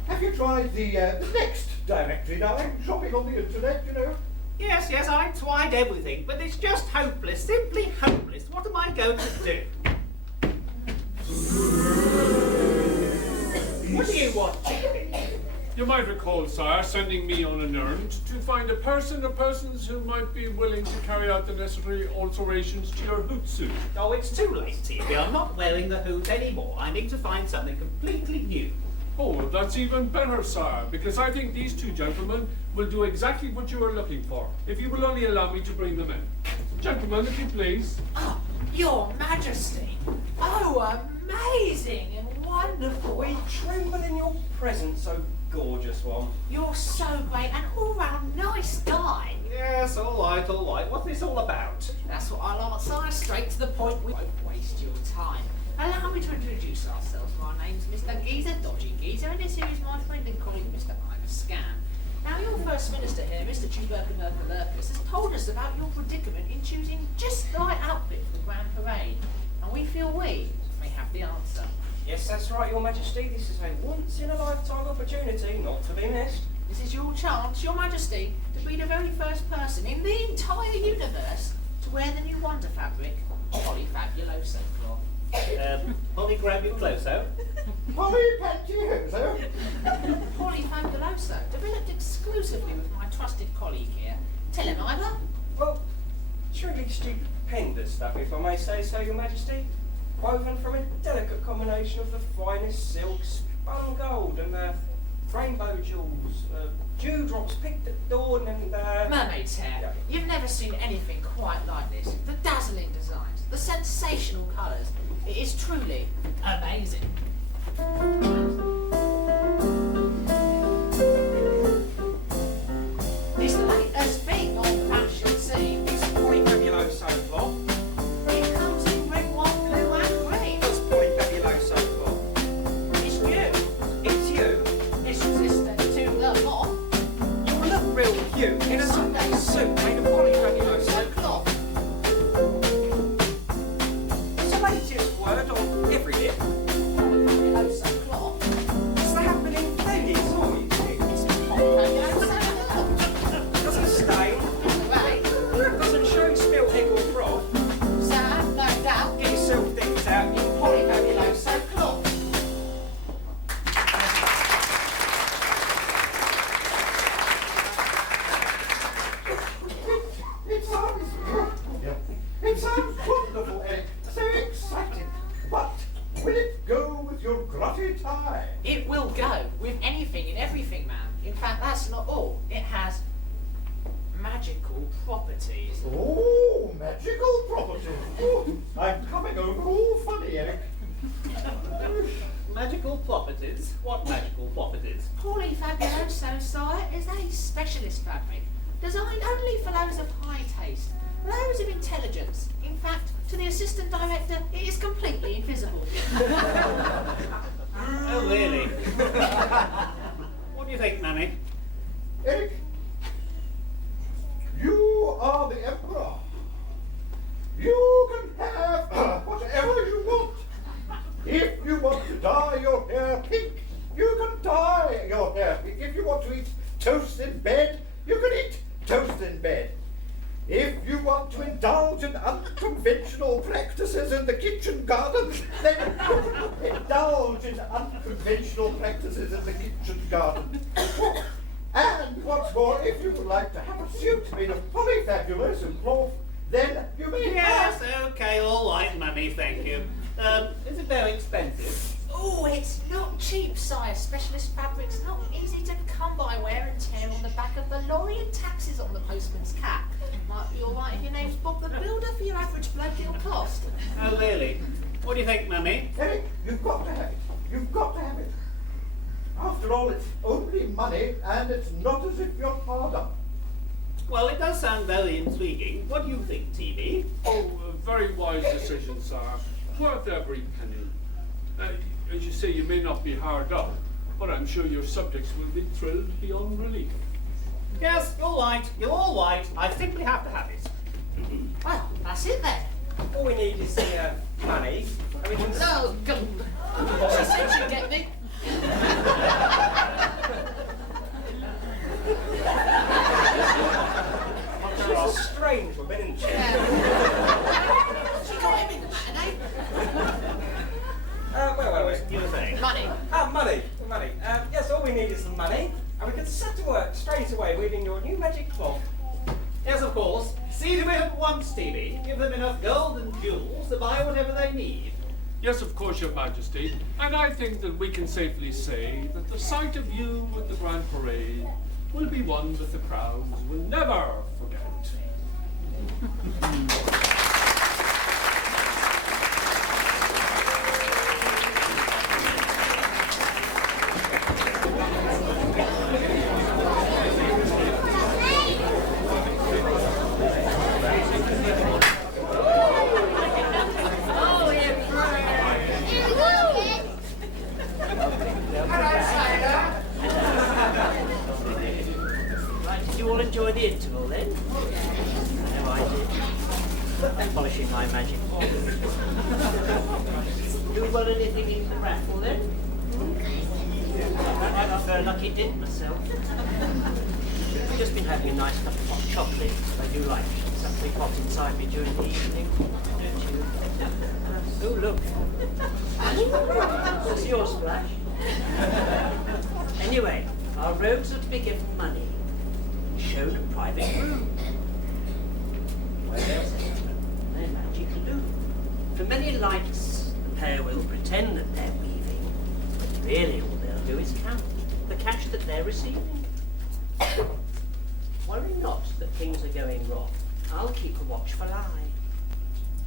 Have you tried the next directory, darling? Shopping on the internet, you know? Yes, I tried everything, but it's just hopeless, simply hopeless. What am I going to do? What do you want, Chippy? You might recall, sire, sending me on an errand to find a person or persons who might be willing to carry out the necessary alterations to your hoot suit. Oh, it's too late, TV. I'm not wearing the hoot anymore. I need to find something completely new. Oh, well, that's even better, sire, because I think these two gentlemen will do exactly what you are looking for, if you will only allow me to bring them in. Gentlemen, if you please. Oh, Your Majesty! Oh, amazing and wonderful! We tremble in your presence, so gorgeous one. You're so great and all round nice guy. Yes, all right, all right. What's this all about? That's what I'll answer. Straight to the point. We won't waste your time. Allow me to introduce ourselves. My name's Mr. Geezer, Dodgy Geezer, and this here is my friend and colleague, Mr. Ivor Scan. Now, your First Minister here, Mr. Tuberculosis, has told us about your predicament in choosing just the right outfit for the Grand Parade, and we feel we may have the answer. Yes, that's right, Your Majesty. This is a once-in-a-lifetime opportunity, not to be missed. This is your chance, Your Majesty, to be the very first person in the entire universe to wear the new wonder fabric, Polyfabuloso cloth. Polly, grab your clothes out. Polypantioso? Polyfabuloso, developed exclusively with my trusted colleague here. Tell him, Ivor. Well, truly stupendous stuff, if I may say so, Your Majesty. Woven from a delicate combination of the finest silks, spun gold and rainbow jewels, dewdrops picked at dawn and Mermaid's hair. Yeah. You've never seen anything quite like this. The dazzling designs, the sensational colours. It is truly amazing. It's the latest thing on the fashion scene. It's Polyfabuloso cloth. It comes in red, white, blue and green. It's Polyfabuloso cloth. It's new. It's you. It's resistant to the moth. You will look real cute in a Sunday suit made of Polyfabuloso cloth. It's the latest word on every lip. Polyfabuloso cloth. It's the happening ladies, oh, you think? It's Polyfabuloso cloth. Doesn't stain. Right. Doesn't show spilt egg or broth. So, no doubt, Get yourself decked out in Polyfabuloso cloth. It sounds wonderful, Eric. So exciting. But will it go with your grotty tie? it will go with anything and everything, man. In fact, that's not all. It has magical properties. Oh, magical properties. Oh, I'm coming over all funny, Eric. Magical properties? What magical properties? Polyfabuloso, sire, is a specialist fabric designed only for those of high taste, those of intelligence. In fact, to the assistant director, it is completely invisible. Oh, really? What do you think, Mammy? Eric, you are the emperor. You can have whatever you want. If you want to dye your hair pink, you can dye your hair pink. If you want to eat toast in bed, you can eat toast in bed. If you want to indulge in unconventional practices in the kitchen garden, then indulge in unconventional practices in the kitchen garden. And what's more, if you would like to have a suit made of polyfabulous and cloth, then you may Yes, okay, all right, Mummy, thank you. Is it very expensive? Oh, it's not cheap, sire. Specialist fabric's not easy to come by. Wear and tear on the back of the lorry and taxes on the postman's cap. Might be all right if your name's Bob the Builder. For your average bloke, it'll cost. Oh, really? What do you think, Mummy? Eric, you've got to have it. You've got to have it. After all, it's only money, and it's not as if you're hard up. Well, it does sound very intriguing. What do you think, TV? Oh, a very wise decision, sir. Worth every penny. As you say, you may not be hard up, but I'm sure your subjects will be thrilled beyond relief. Yes, you're right. You're all right. I think we have to have it. Well, that's it then. All we need is the money, and we can... Oh, God. She said she'd get me. She's a strange woman, isn't she? She got him in the matinee. Where were we? You were saying? Money. Money. Yes, all we need is the money, and we can set to work straight away weaving your new magic cloth. Yes, of course. See to it at once, TV. Give them enough gold and jewels to buy whatever they need. Yes, of course, Your Majesty, and I think that we can safely say that the sight of you at the Grand Parade will be one that the crowds will never forget. Right, did you all enjoy the interval then? I know I did. I'm polishing my magic wand. Who won anything in the raffle then? I prefer lucky didn't myself. I've just been having a nice cup of hot chocolate. I do like something hot inside me during the evening, don't you? Oh, look. What's yours, Flash? Anyway, our rogues are to be given money and shown a private room where they'll set their magic loom. For many lights, the pair will pretend that they're weaving, but really all they'll do is count the cash that they're receiving. Worry not that things are going wrong. I'll keep a watchful eye.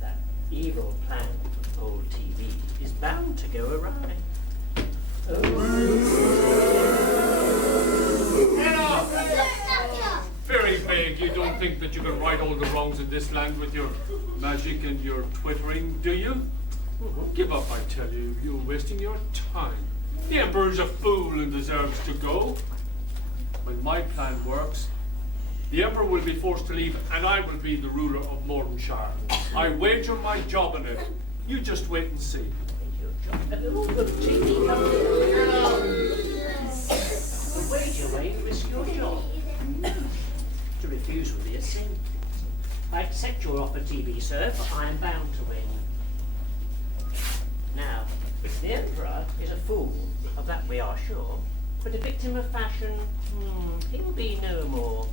That evil plan of old TV is bound to go awry. Very vague. You don't think that you can right all the wrongs in this land with your magic and your twittering, do you? Give up, I tell you. You're wasting your time. The Emperor's a fool and deserves to go. When my plan works, the Emperor will be forced to leave and I will be the ruler of Morden Shire. I wager my job on it. You just wait and see. Wager way, risk your job. To refuse will be a sin. I accept your offer, TV, sir, for I am bound to win. Now, the Emperor is a fool, of that we are sure, but a victim of fashion, he'll be no more.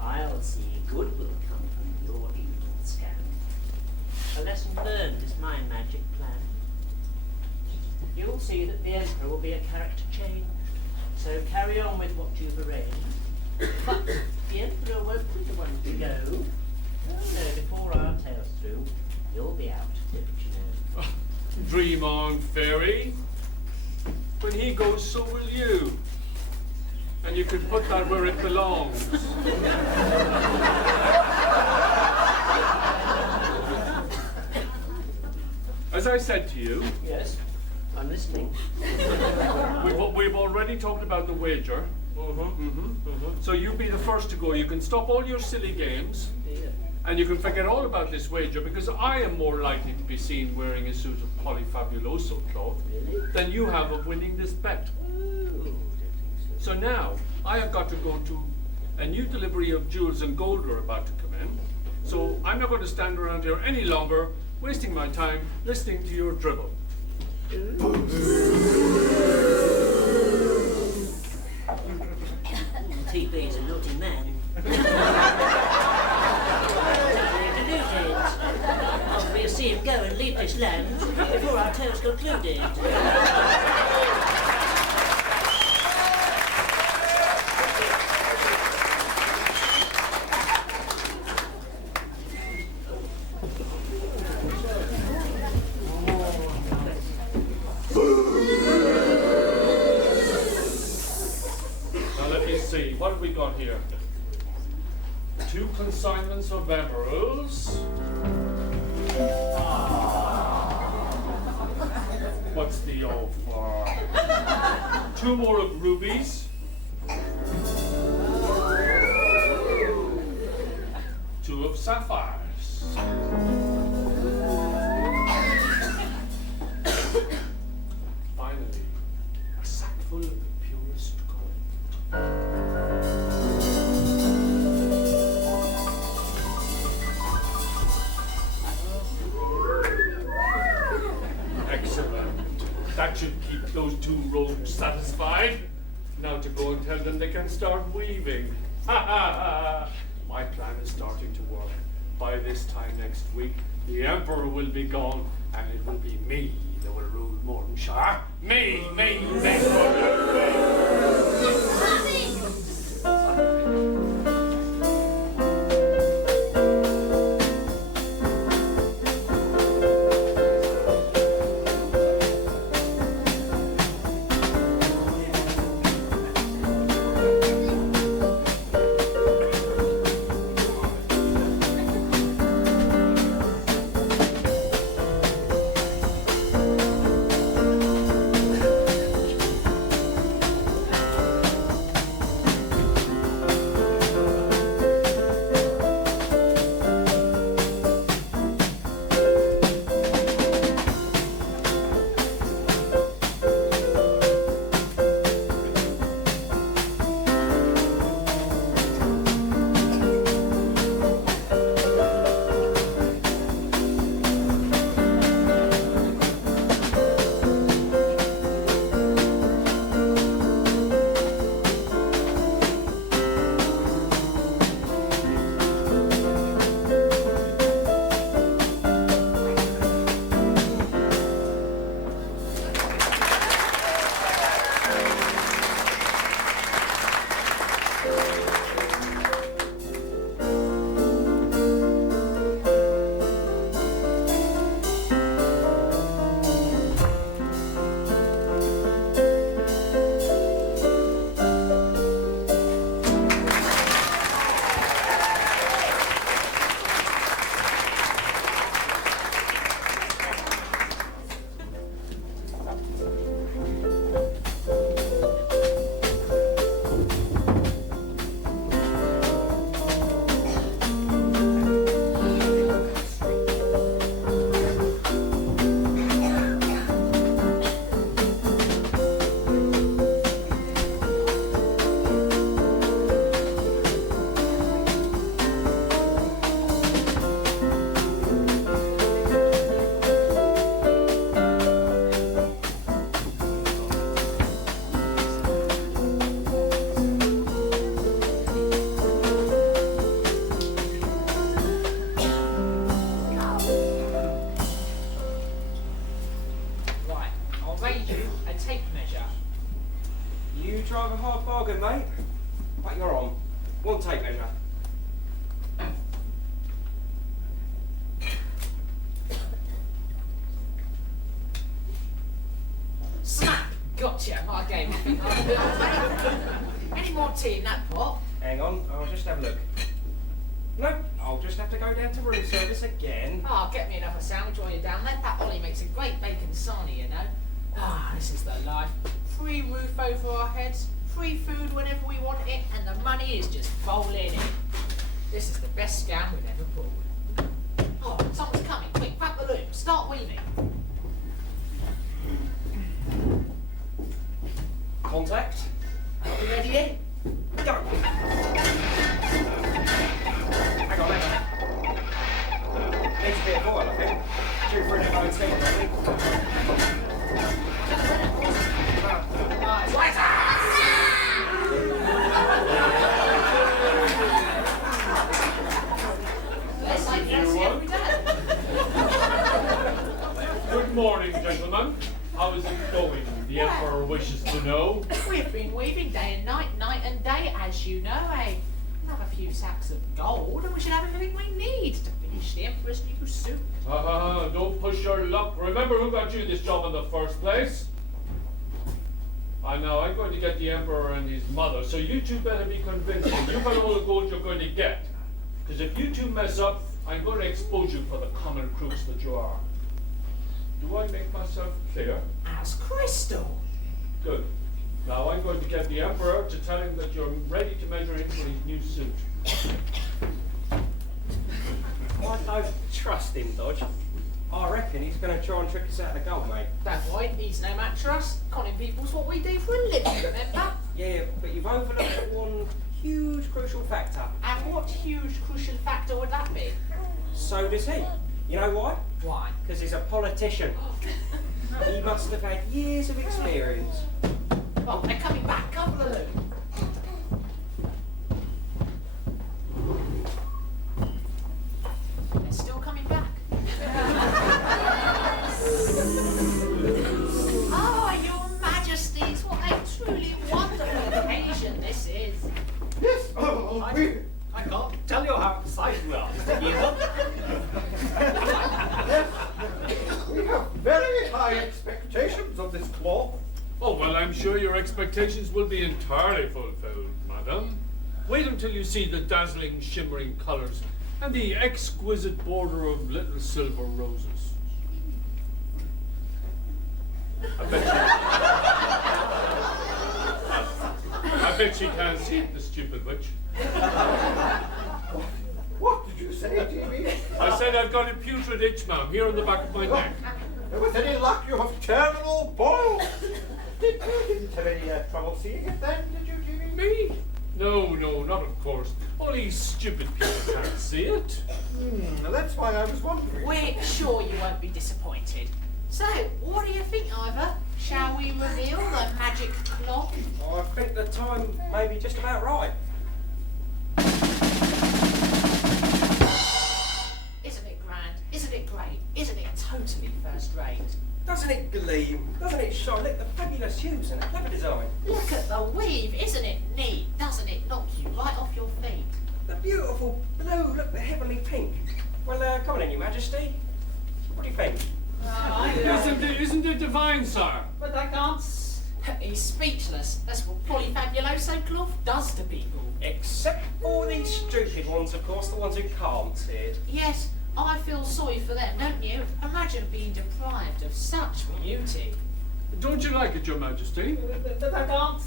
I'll see good will come from your evil scam. A lesson learned is my magic plan. You'll see that the Emperor will be a character change, so carry on with what you've arranged. But the Emperor won't be the one to go. Oh no, before our tale's through, you'll be out, don't you know? Dream on, fairy. When he goes, so will you. And you can put that where it belongs. As I said to you, Yes, I'm listening. we've already talked about the wager. So you be the first to go. You can stop all your silly games, and you can forget all about this wager, because I am more likely to be seen wearing a suit of polyfabuloso cloth than you have of winning this bet. So now I have got to go to A new delivery of jewels and gold are about to come in. So I'm not going to stand around here any longer, wasting my time listening to your dribble. TB is a naughty man. We'll see him go and leave this land before our tale's concluded. Now let me see, what have we got here? 2 consignments of emeralds. What's the offer? 2 more of rubies. 2 of sapphires. Finally, a sack full of the purest gold. Excellent. That should keep those 2 rogues satisfied. Now to go and tell them they can start weaving. Ha ha ha! My plan is starting to work. By this time next week, the Emperor will be gone, and it will be me that will rule Mordenshire. Me! drive a hard bargain, mate. But you're on. One tape measure. Snap! Gotcha! I gave up. Any more tea in that pot? Hang on, I'll just have a look. Nope, I'll just have to go down to room service again. Ah, get me another sandwich while you're down there. That Ollie makes a great bacon sarnie, you know. Ah, this is the life. Free roof over our heads, free food whenever we want it, and the money is just rolling in. This is the best scam we've ever pulled. Oh, someone's coming. Quick, grab the loom. Start weaving. Contact. Are we ready then? Go. Needs a bit of oil, I think. Due for an MOT, really. Good morning, gentlemen. How is it going? The Emperor wishes to know. We've been weaving day and night and day, as you know, eh? We'll have a few sacks of gold, and we should have everything we need to finish the Emperor's new suit. Don't push your luck. Remember who got you this job in the first place? I know, I'm going to get the Emperor and his mother, so you two better be convincing. You got all the gold you're going to get. Because if you two mess up, I'm going to expose you for the common crooks that you are. Do I make myself clear? As crystal. Good. Now I'm going to get the Emperor to tell him that you're ready to measure him for his new suit. I don't trust him, Dodge. I reckon he's going to try and trick us out of the gold, mate. Don't worry, he's no match for us. Conning people's what we do for a living, remember? Yeah, but you've overlooked one huge crucial factor. And what huge crucial factor would that be? So does he. You know why? Why? Because he's a politician. He must have had years of experience. Oh, they're coming back, couple of them. They're still coming back. Oh, Your Majesties, what a truly wonderful occasion this is. Yes, I can't tell you how excited we are, Mr. Geezer. Yes, we have very high expectations of this cloth. Oh, well, I'm sure your expectations will be entirely fulfilled, madam. Wait until you see the dazzling, shimmering colours and the exquisite border of little silver roses. I bet she can't see it, the stupid witch. What did you say, TV? I said I've got a putrid itch, ma'am, here on the back of my neck. With any luck, you have terminal boils. You didn't have any trouble seeing it then, did you, Jimmy? Me? No, not of course. Only stupid people can't see it. That's why I was wondering. We're sure you won't be disappointed. So, what do you think, Ivor? Shall we reveal the magic cloth? I think the time may be just about right. Isn't it grand? Isn't it great? Isn't it totally first rate? Doesn't it gleam? Doesn't it shine? Look, the fabulous hues and the clever design. Look at the weave, isn't it neat? Doesn't it knock you right off your feet? The beautiful blue, look, the heavenly pink. Well, come on in, Your Majesty. What do you think? Isn't it divine, sire? But I can't. He's speechless. That's what polyfabuloso cloth does to people. Except for these stupid ones, of course, the ones who can't see it. Yes, I feel sorry for them, don't you? Imagine being deprived of such beauty. Don't you like it, Your Majesty? But I can't.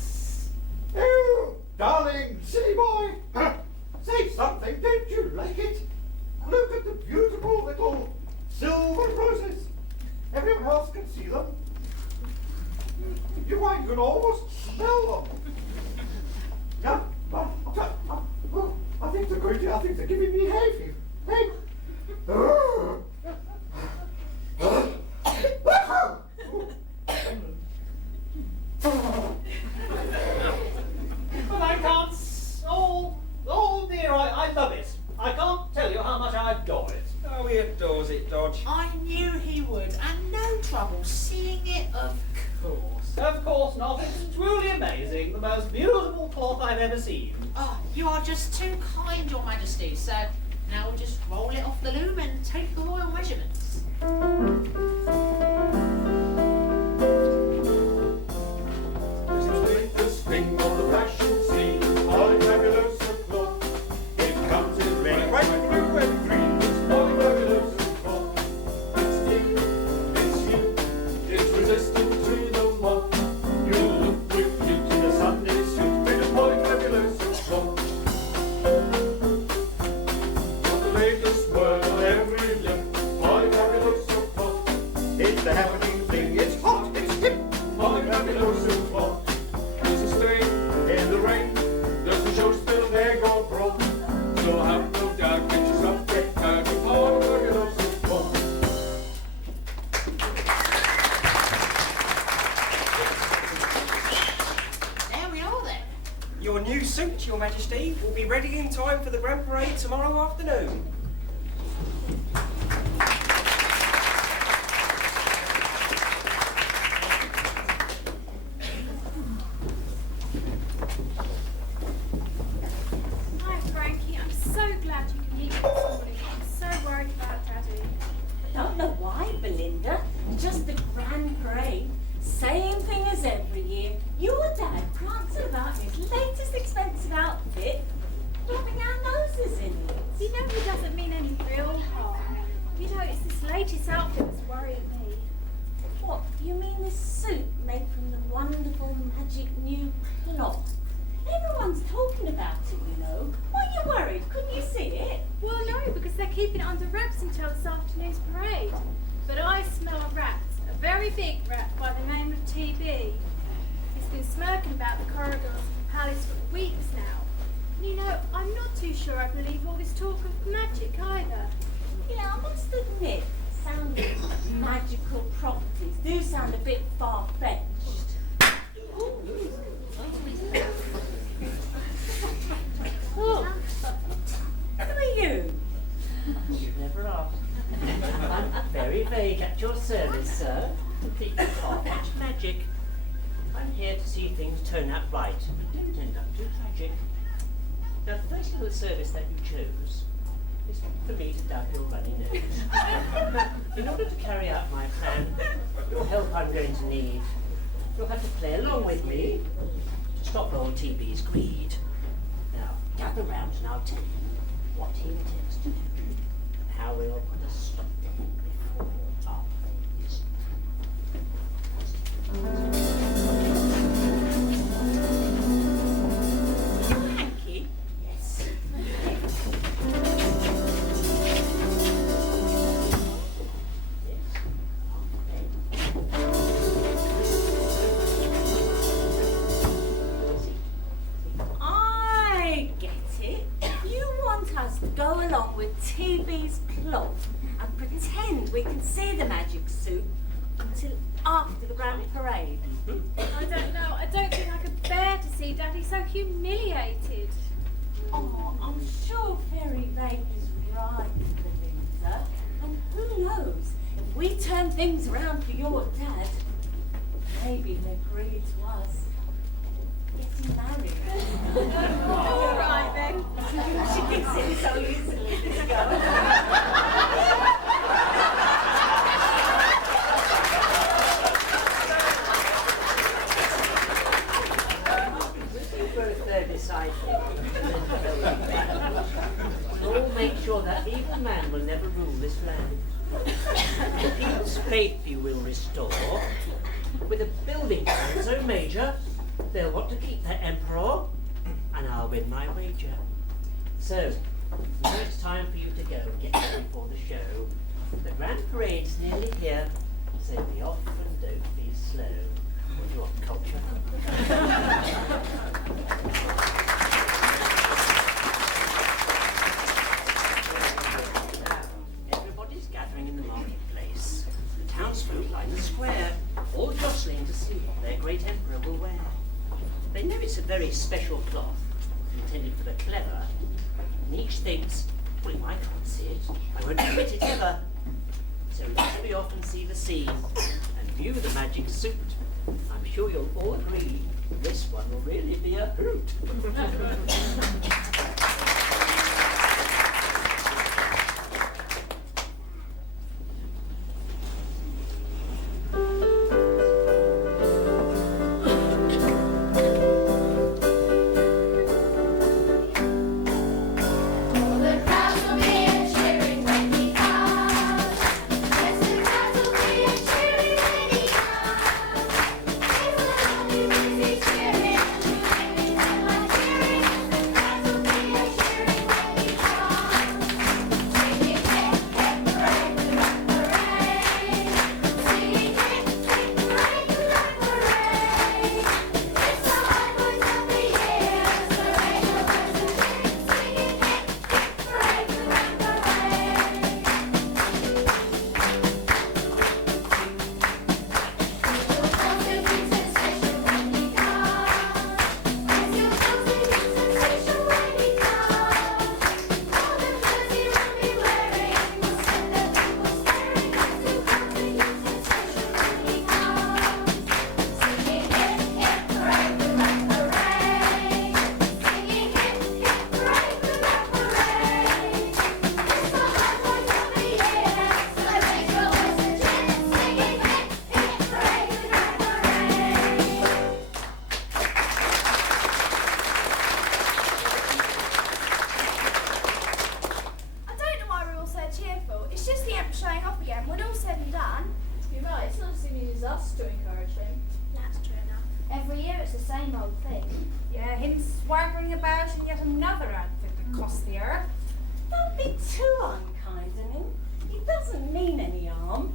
Oh, darling, silly boy. Say something, don't you like it? Look at the beautiful little silver roses. Everyone else can see them. You can almost smell them. Yeah, but I think they're giving me hay fever. Hey. But I can't. Oh dear, I love it. I can't tell you how much I adore it. Oh, he adores it, Dodge. I knew he would, and no trouble seeing it, of course. Of course not. It's truly amazing. The most beautiful cloth I've ever seen. Oh, you are just too kind, Your Majesty. So now we'll just roll it off the loom and take the royal measurements. This thing on the fashion scene, polyfabulous cloth. It comes in red, white, blue, and green. It's polyfabulous cloth. It's new, it's new, it's resistant to the moth. You look wicked in a Sunday suit made of polyfabulous cloth. For the latest word on every lip, polyfabulous cloth. It's the happening thing. It's hot. It's hip. Polyfabulous cloth. There's a stain in the rain, doesn't show spilled egg or broke. So have no doubt, get yourself quick, polyfabulous Your new suit, Your Majesty, will be ready in time for the Grand Parade tomorrow afternoon. Hi, Frankie. I'm so glad you can meet me this morning. I'm so worried about Daddy. Don't know why, Belinda. Just the Grand Parade. Same thing as every year. Your dad prancing about in his latest expensive outfit, rubbing our noses in it. You know he doesn't mean any real harm. You know, it's this latest outfit that's worrying me. What, you mean this suit made from the wonderful magic new cloth? Everyone's talking about it, you know. Why are you worried? Couldn't you see it? Well, no, because they're keeping it under wraps until this afternoon's parade. But I smell a rat, a very big rat by the name of TB. He's been smirking about the corridors of the palace for weeks now. And you know, I'm not too sure I believe all this talk of magic either. Yeah, I must admit, sounding magical properties do sound a bit far-fetched. Oh, who are you? You never asked. I'm very vague at your service, sir. Completely far-fetched magic. I'm here to see things turn out right and don't end up too tragic. Now, the first little service that you chose is for me to dab your runny nose. In order to carry out my plan, your help I'm going to need. You'll have to play along with me to stop old TB's greed. Now, gather round and I'll tell you what he intends to do and how we'll put a stop to him before our play is Frankie? Yes. I get it. You want us to go along with TB's plot and pretend we can see the magic suit until after the Grand Parade. I don't know. I don't think I could bear to see Daddy so humiliated. Oh, I'm sure Fairy Lake is right, Belinda. And who knows, if we turn things around for your dad, maybe he'll agree to us getting married. All right then. She gets in so easily, this girl. Decide we'll all make sure that evil man will never rule this land. The people's faith you will restore. With a building plan so major, they'll want to keep their emperor, and I'll win my wager. So, now it's time for you to go and get ready for the show. The Grand Parade's nearly here, so be off and don't be slow. What do you want, culture? Everybody's gathering in the marketplace. The townsfolk line the square, all jostling to see what their great emperor will wear. They know it's a very special cloth, intended for the clever, and each thinks, well, if I can't see it, I won't admit it ever. So let's be off and see the scene, and view the magic suit. I'm sure you'll all agree this one will really be a hoot. Cheering, the same old thing. Yeah, him swaggering about in yet another outfit that costs the earth. Don't be too unkind to him. He doesn't mean any harm.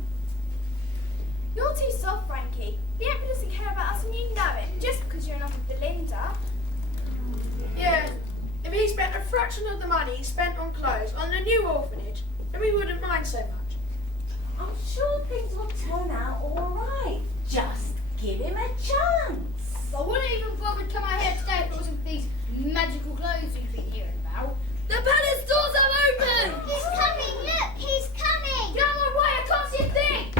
You're too soft, Frankie. The Emperor doesn't care about us and you know it, just because you're not with Belinda. Yeah, if he spent a fraction of the money he spent on clothes on the new orphanage, then we wouldn't mind so much. I'm sure things will turn out all right. Just give him a chance. I wouldn't even bother to come out here today if it wasn't for these magical clothes we've been hearing about. The palace doors are open! He's coming, look, he's coming! Get out of my way, I can't see a thing!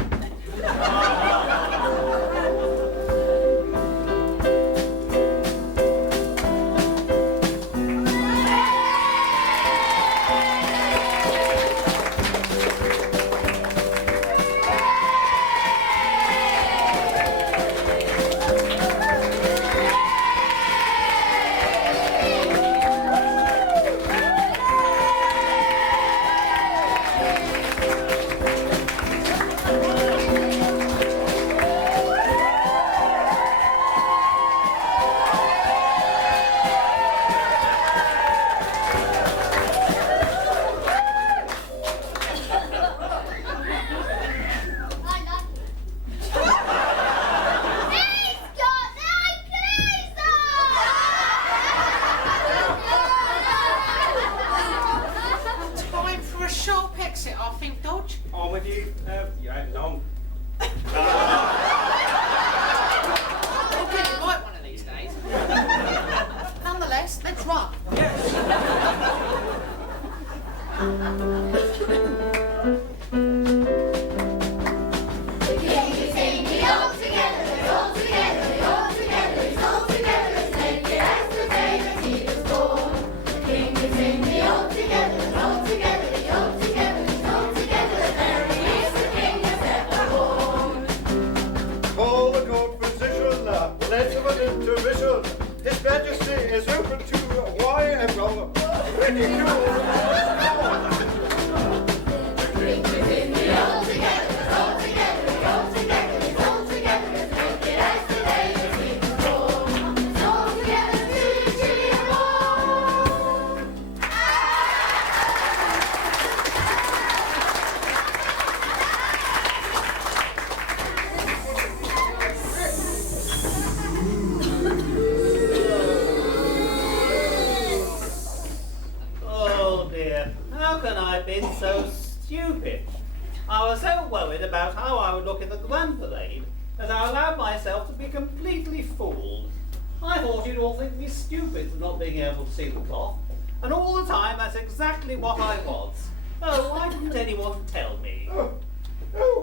See the cloth, and all the time that's exactly what I was. Oh, why didn't anyone tell me? Oh,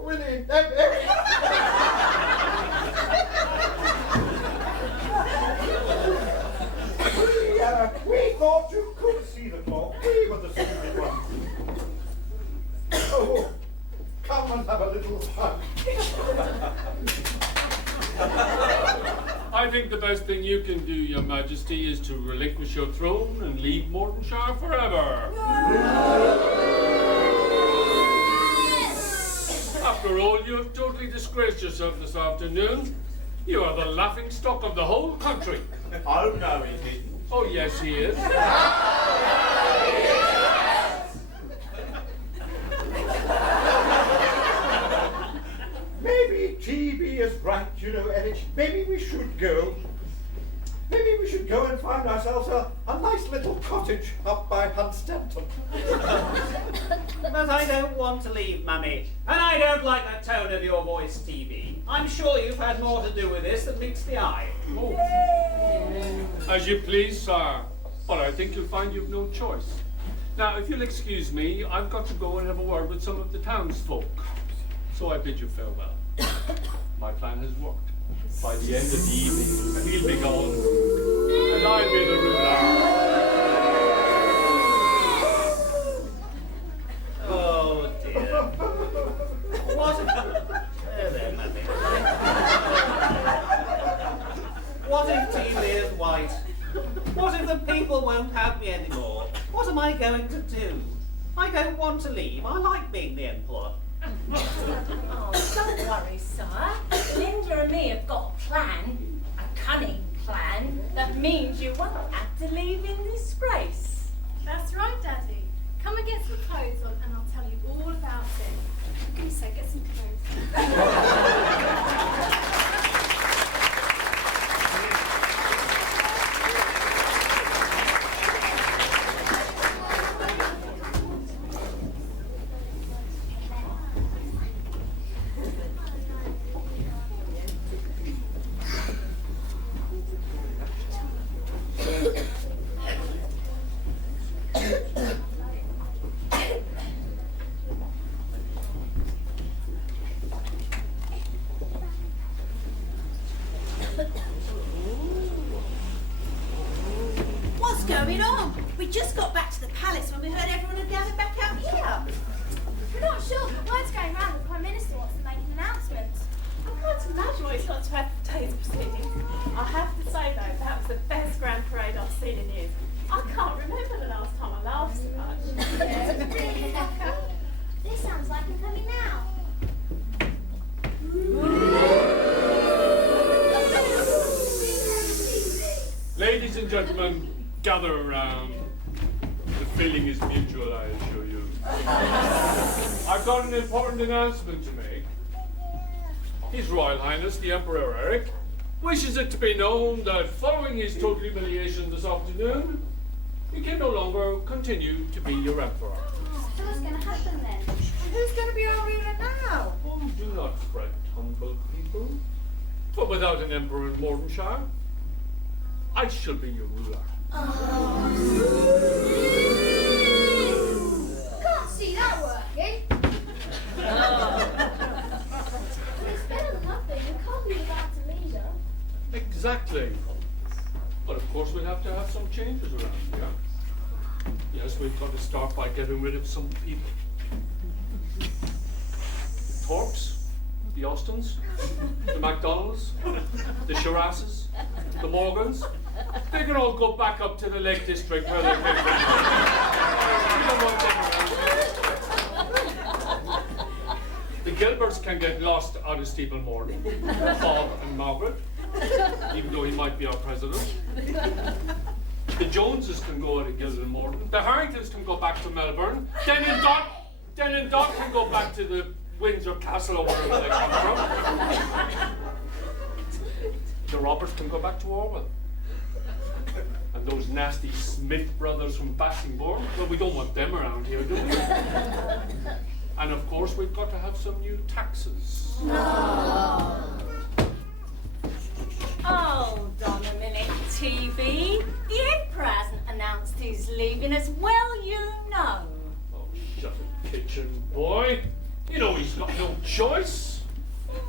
Willie, we thought you could see the cloth. We were the stupid ones. Oh, come and have a little hug. I think the best thing you can do, Your Majesty, is to relinquish your throne and leave Mordenshire forever. After all, you have totally disgraced yourself this afternoon. You are the laughing stock of the whole country. Oh, no, he didn't. Oh, yes, he is. Maybe GB is right, you know, Eric. Maybe we should go. Maybe we should go and find ourselves a nice little cottage up by Hunstanton. But I don't want to leave, Mummy. And I don't like that tone of your voice, TV. I'm sure you've had more to do with this than meets the eye. Oh. As you please, sir. But I think you'll find you've no choice. Now, if you'll excuse me, I've got to go and have a word with some of the townsfolk. So I bid you farewell. My plan has worked. By the end of the evening, he'll be gone, and I'll be the ruler. Oh dear. What if... There, Mummy. What if TV is white? What if the people won't have me anymore? What am I going to do? I don't want to leave. I like being the Emperor. Oh, don't worry, sir. Linda and me have got a plan, a cunning plan. means you won't have to leave in disgrace. That's right, Daddy. Come and get some clothes on and I'll tell you all about it. For goodness sake, get some clothes. What's going on? We just got back to the palace when we heard everyone had gathered back out here. We're not sure, but word's going round the Prime Minister wants to make an announcement. I can't imagine what he's got to have for today's proceedings. I have to say though, that was the best grand parade I've seen in years. I can't remember the last time I laughed so much. Really, Rebecca? This sounds like I'm coming now. Ladies and gentlemen, gather around. The feeling is mutual, I assure you. I've got an important announcement to make. His Royal Highness, the Emperor Eric, wishes it to be known that following his total humiliation this afternoon, he can no longer continue to be your Emperor. So what's going to happen then? Who's going to be our ruler now? Oh, do not fret, humble people. For without an Emperor in Mordenshire, I shall be your ruler. Can't see that working. It's better than nothing. We can't be without a leader. Exactly. But of course we'll have to have some changes around here. Yes, we've got to start by getting rid of some people. The Torps, the Austins, the MacDonalds, the Shirasses, the Morgans. They can all go back up to the Lake District where they came from. We don't want them around. The Gilberts can get lost out of Steeple Morden. Bob and Margaret, even though he might be our president. The Joneses can go out of Gilden Morden. The Harringtons can go back to Melbourne. Den and Dot can go back to the Windsor Castle or wherever they come from. The Roberts can go back to Orwell. And those nasty Smith brothers from Bassingbourne, well, we don't want them around here, do we? And of course, we've got to have some new taxes. Hold on a minute, TV. The Emperor hasn't announced he's leaving as well, you know. Oh, shut it, kitchen boy. You know he's got no choice.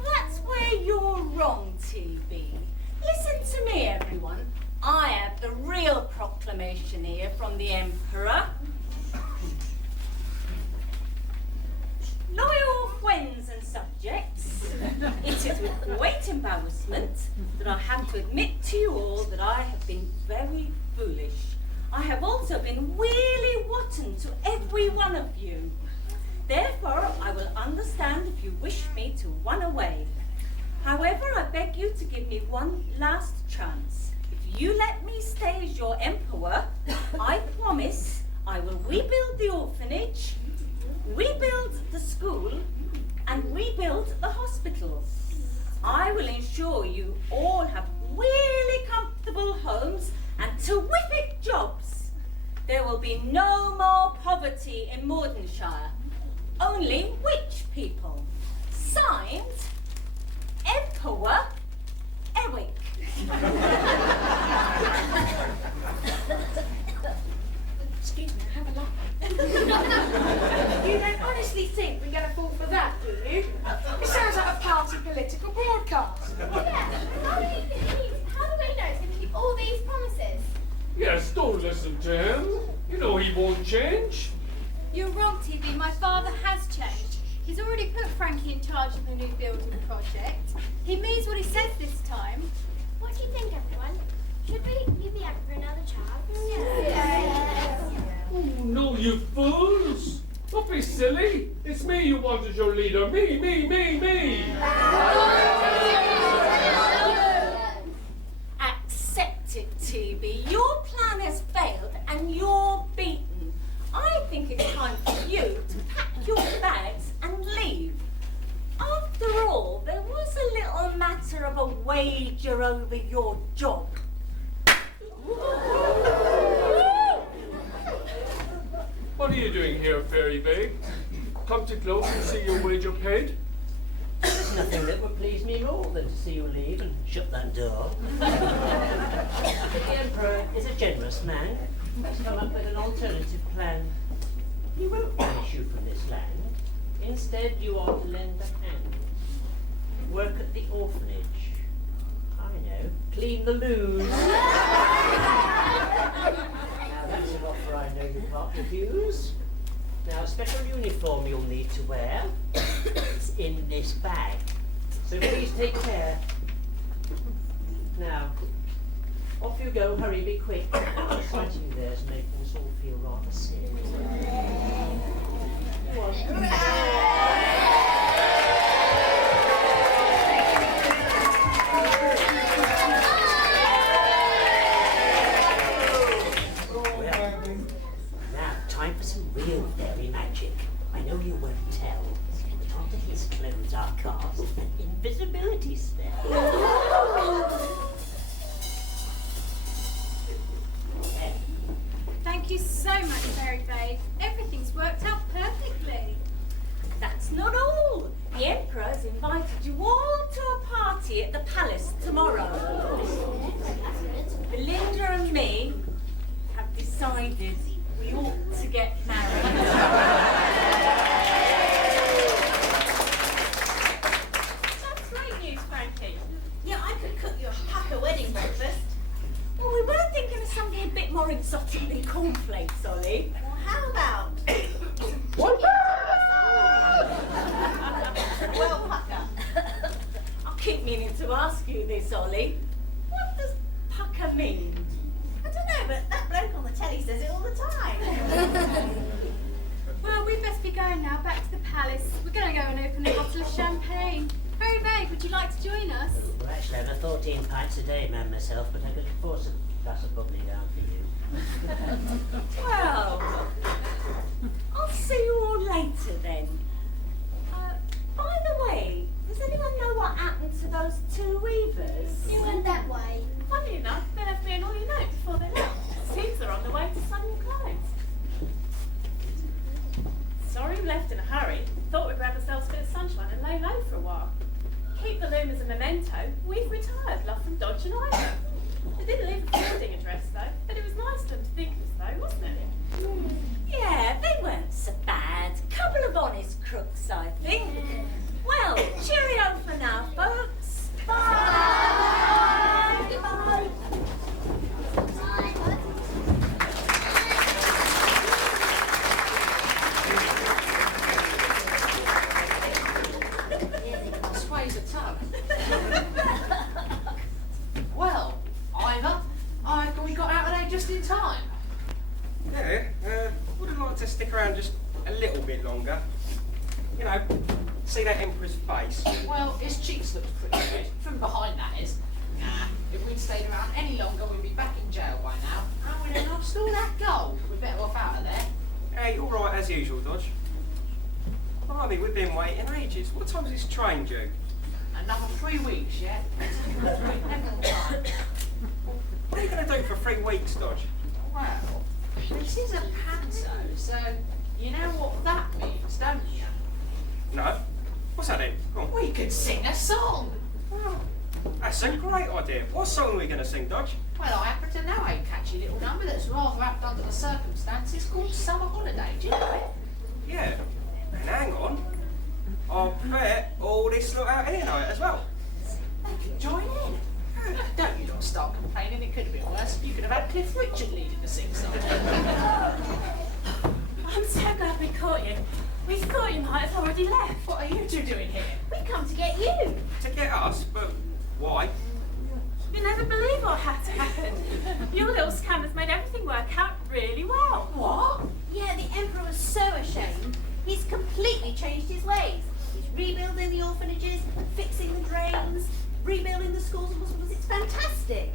That's where you're wrong, TV. Listen to me, everyone. I have the real proclamation here from the Emperor. Loyal friends and subjects, it is with great embarrassment that I have to admit to you all that I have been very foolish. I have also been really rotten to every one of you. Therefore, I will understand if you wish me to run away. However, I beg you to give me one last chance. If you let me stay as your emperor, I promise I will rebuild the orphanage, rebuild the school, and rebuild the hospitals. I will ensure you all have really comfortable homes and terrific jobs. There will be no more poverty in Mordenshire. Only rich people. Signed, Emperor Eric. Excuse me, have a laugh. You don't honestly think we're going to fall for that, do you? It sounds like a party political broadcast. Yeah, how do we know he's going to keep all these promises? Yes, don't listen to him. You know he won't change. You're wrong, TV. My father has changed. He's already put Frankie in charge of the new building project. He means what he says this time. What do you think, everyone? Should we give the Emperor another chance? Oh, no, you fools! Don't be silly. It's me you want as your leader. Me. Accept it, TV. over your job. What are you doing here, Fairy Vague? Come too close and see your wager paid? There's nothing that would please me more than to see you leave and shut that door. The Emperor is a generous man. He's come up with an alternative plan. He won't banish you from this land. Instead, you are to lend a hand. Work at the orphanage. I know. Clean the loos. Now that's an offer I know you can't refuse. Now, a special uniform you'll need to wear. It's in this bag. So please take care. Now, off you go. Hurry, be quick. The sight of you there is making us all feel rather serious. Go on. Time for some real fairy magic. I know you won't tell, but onto his clothes are cast an invisibility spell. Thank you so much, Fairy Babe. Everything's worked out perfectly. That's not all. The Emperor's invited you all to a party at the palace tomorrow. Belinda and me have decided we ought to get married. That's great news, Frankie. Yeah, I could cook you a pucker wedding breakfast. Well, we were thinking of something a bit more exotic than cornflakes, Ollie. Well, how about... well, pucker. I'll keep meaning to ask you this, Ollie. What does pucker mean? I don't know, but that bloke on the telly says it all the time. Well, we best be going now, back to the palace. We're going to go and open a bottle of champagne. Fairy Babe, would you like to join us? Well, actually, I have a 14 pints a day, man, myself, but I could force a glass of bubbly down for you. Well, I'll see you all later then. By the way, does anyone know what happened to those two weavers? You went that way. Funny enough, they left me an all you know before they left. Seems they're on the way to sunny climes. Sorry we left in a hurry. Thought we'd grab ourselves a bit of sunshine and lay low for a while. Keep the loom as a memento. We've retired, love from Dodge and Ida. They didn't leave a building address though, but it was nice of them to think of us though, wasn't it? Yeah, they weren't so bad. Couple of honest crooks, I think. Well, cheerio for now, folks. Bye. Bye. Sways a ton. Well, Ivor, I reckon we got out of there just in time. Yeah, would have liked to stick around just a little bit longer. You know, see that Emperor's face. Well, his cheeks looked pretty good. From behind, that is. Nah, if we'd stayed around any longer, we'd be back in jail by now. And we'd have lost all that gold. We'd better off out of there. Hey, all right as usual, Dodge. Blimey, we've been waiting ages. What time's this train due? Another 3 weeks, yeah? What are you going to do for 3 weeks, Dodge? Well, this is a panto, so you know what that means, don't you? No. What's that then? Go on. We could sing a song. Oh, that's a great idea. What song are we going to sing, Dodge? Well, I happen to know a catchy little number that's rather apt under the circumstances called Summer Holiday. Do you know it? Yeah. And hang on. I'll bet all this lot out here know it as well. They could join in. Don't you not start complaining, it could have been worse. You could have had Cliff Richard leading the sing-song. I'm so glad we caught you. We thought you might have already left. What are you two doing here? We come to get you. To get us? But why? You never believe what had to happen. Your little scam has made everything work out really well. What? Yeah, the Emperor was so ashamed. He's completely changed his ways. He's rebuilding the orphanages, fixing the drains, rebuilding the schools and hospitals. It's fantastic.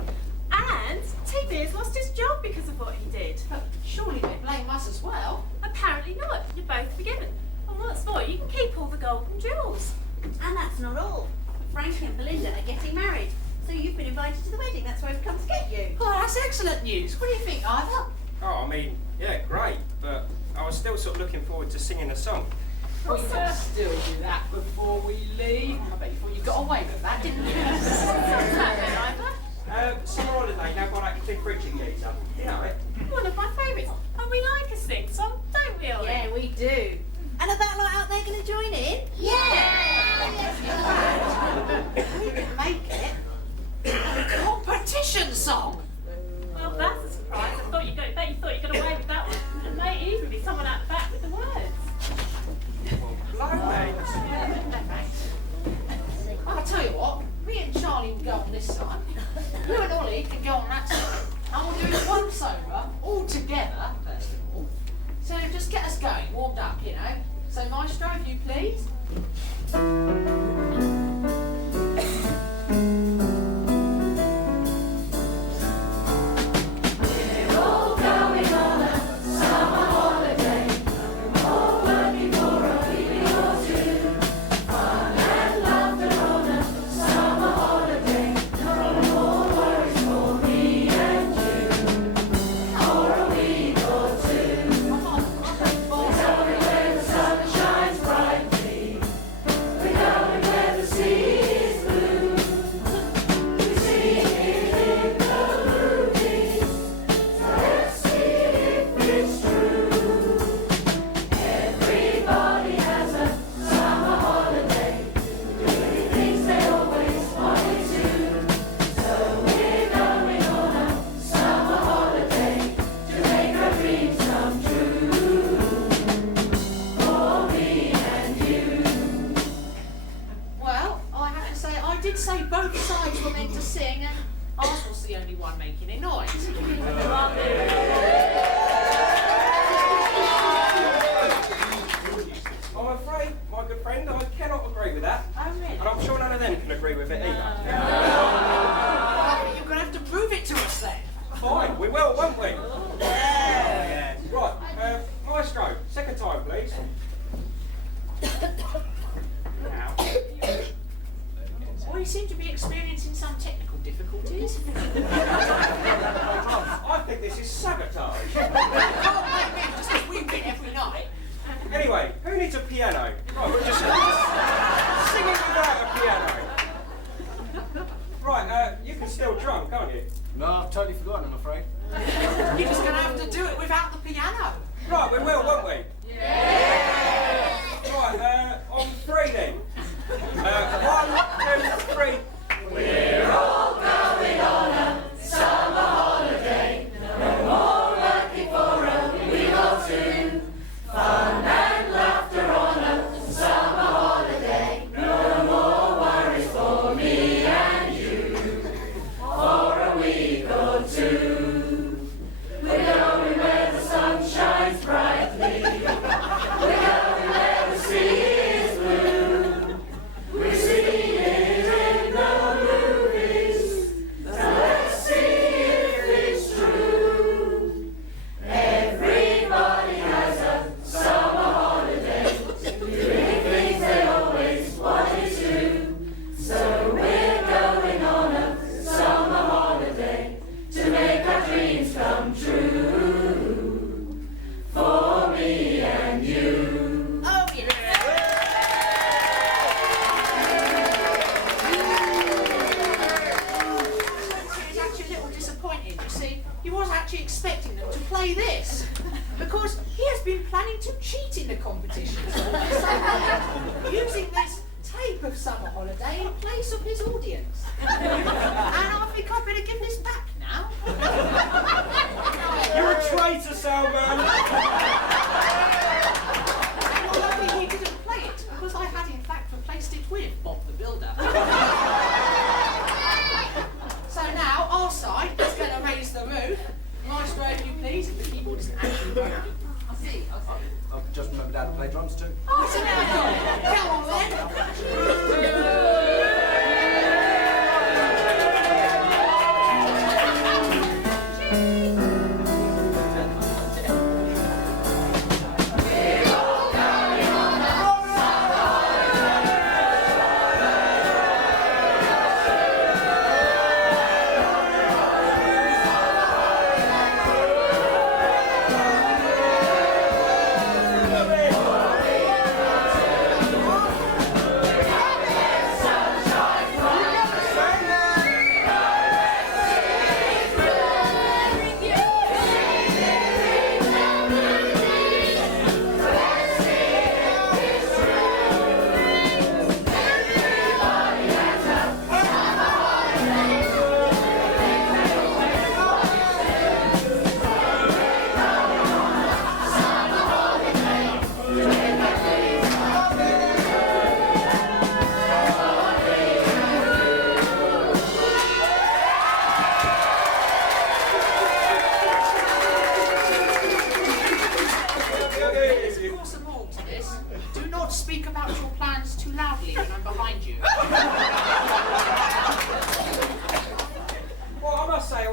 And TV's lost his job because of what he did. But surely they blame us as well. Apparently not. You're both forgiven. And what's more, you can keep all the gold and jewels. And that's not all. Frankie and Belinda are getting married. So you've been invited to the wedding. That's why I've come to get you. Oh, that's excellent news. What do you think, Ivor? Oh, I mean, yeah, great, but I was still sort of looking forward to singing a song. Well, you can still do that before we leave. I bet you thought you got away with that, didn't you? What's that then, Ivor? Summer holiday, now by that Cliff Richard geezer. You know it? One of my favourites. And we like a sing song, don't we, Ollie? Yeah, we do. And are that lot out there going to join in? We can make it a competition song. Well, that's a surprise. I bet you got away with that one. And may even be someone out the back with the words. I'll tell you what, me and Charlie will go on this side, you and Ollie can go on that side, and we'll do it once over, all together, first of all. So just get us going, warmed up, you know. So Maestro, if you please.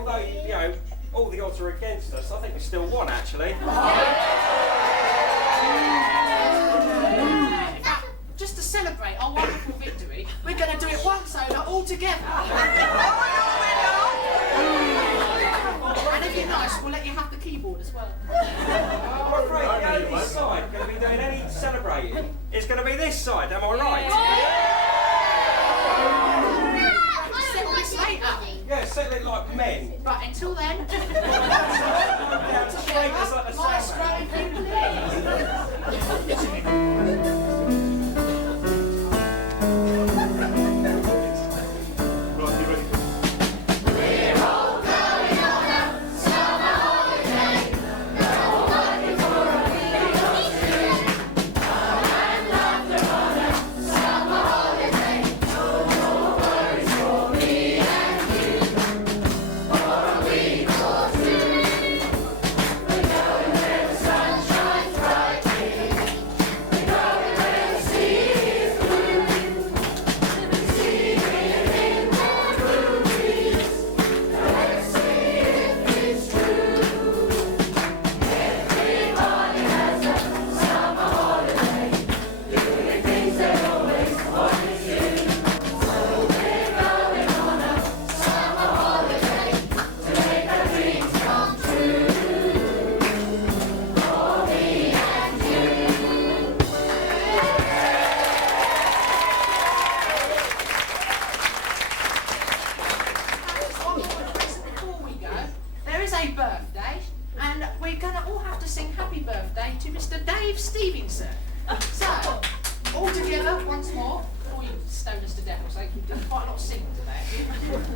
although, you know, all the odds are against us, I think we still won, actually. Just to celebrate our wonderful victory, we're going to do it once over all together. And if you're nice, we'll let you have the keyboard as well. I'm afraid the only side going to be doing any celebrating is going to be this side, am I right? Settle this later. Yeah, settle it like men. Right, until then. Together, Maestro, if you please.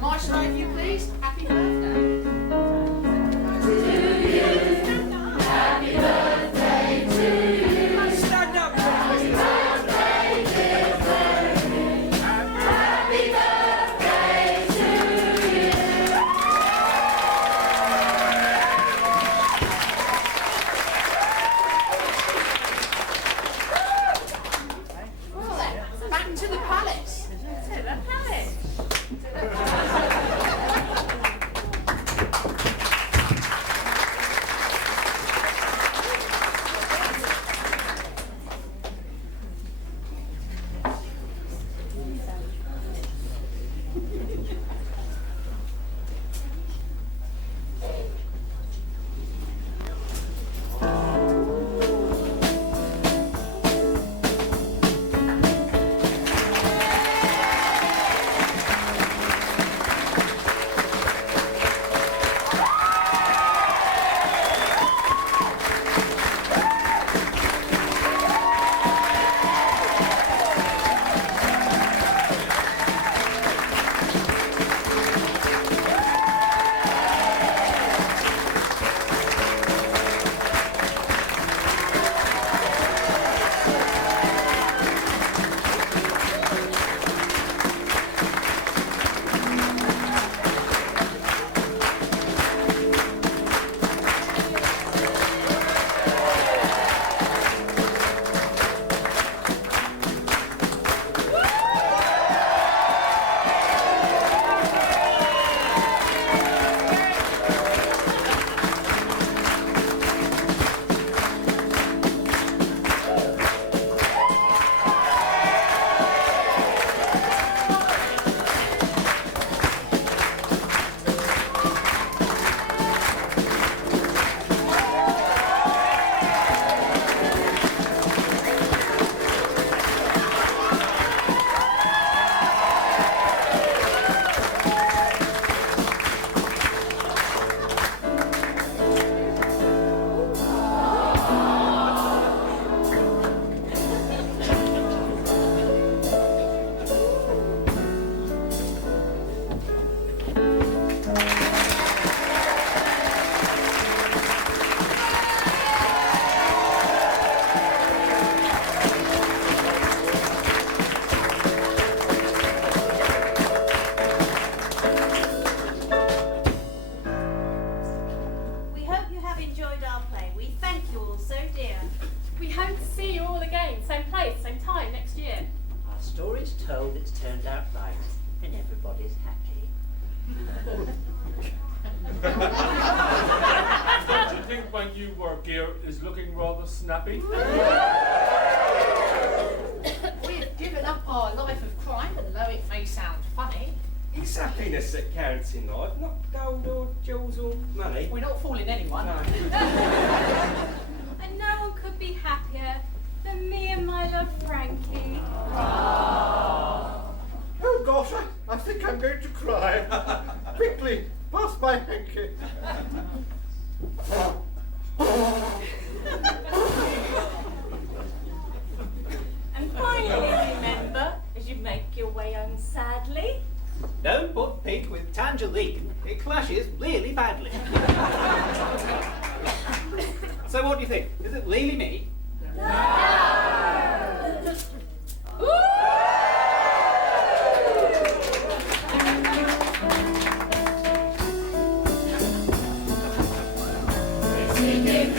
Maestro, if you please, happy birthday. Happy birthday to you. Stand up. Happy birthday, dear Bernie. Happy birthday to you. Well then, back to the palace. To the palace. Told it's turned out right, and everybody's happy. Don't you think my new work gear is looking rather snappy? We've given up our life of crime, and though it may sound funny, It's happiness that counts in life, not gold or jewels or money. we're not fooling anyone. No. And no one could be happier than me and my love Frankie. Oh gosh, I think I'm going to cry. Quickly, pass my hanky. And finally remember, as you make your way home sadly, Don't put pig with tangerine. It clashes really badly. So what do you think? Is it really me? Swimming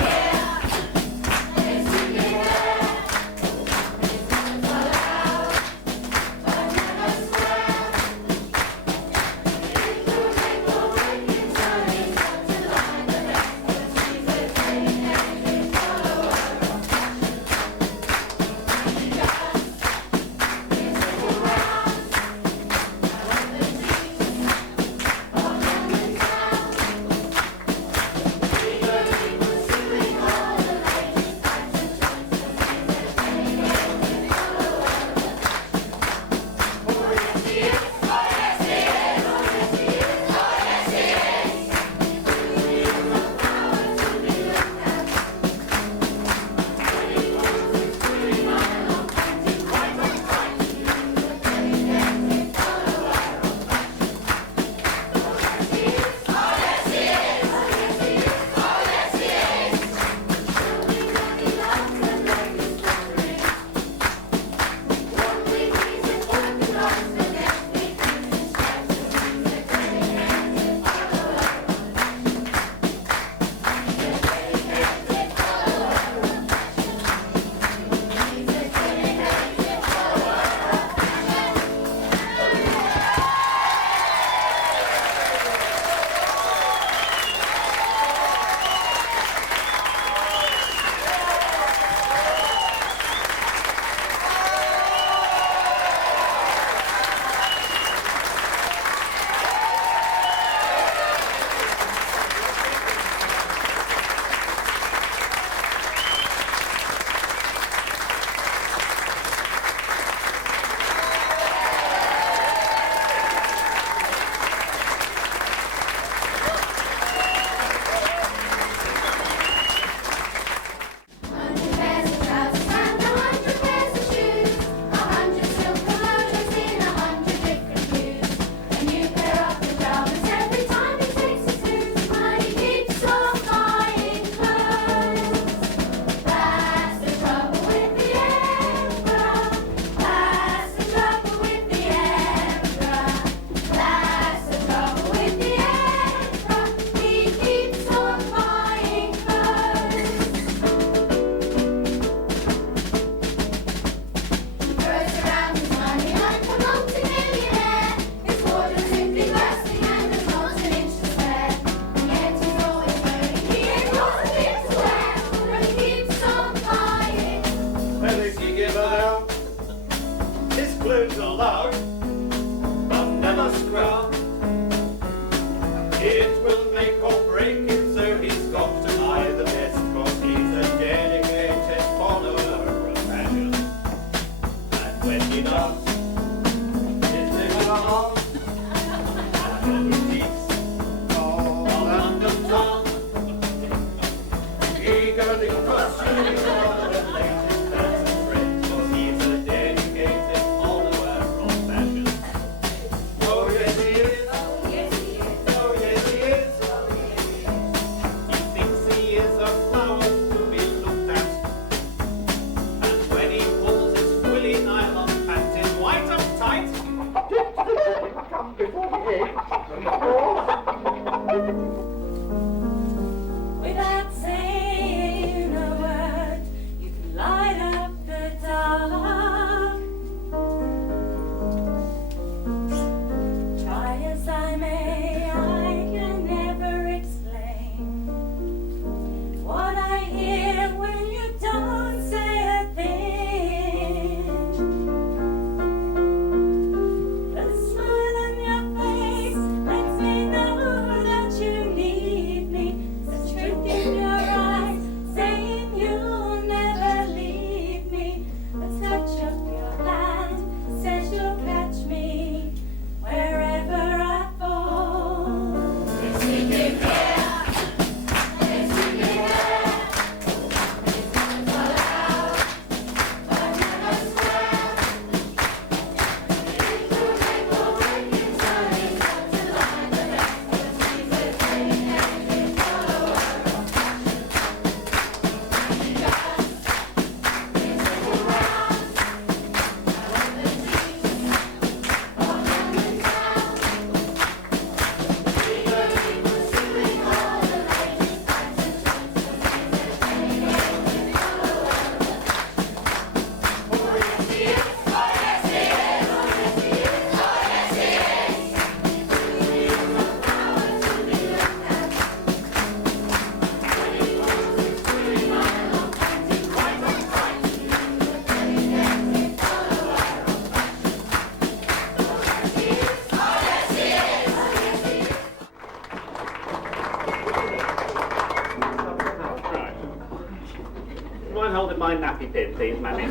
hold my nappy pin, please, Mammy.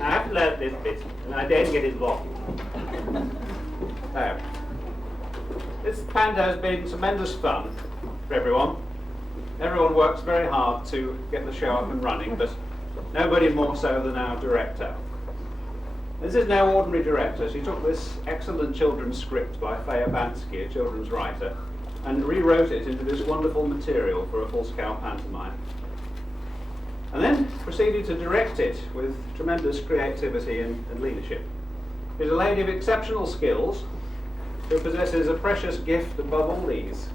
I have learnt this bit, and I don't get it wrong. So, this panto has been tremendous fun for everyone. Everyone works very hard to get the show up and running, but nobody more so than our director. This is no ordinary director. She took this excellent children's script by Faya Bansky, a children's writer, and rewrote it into this wonderful material for a full-scale pantomime. And then proceeded to direct it with tremendous creativity and leadership. She's a lady of exceptional skills who possesses a precious gift above all these,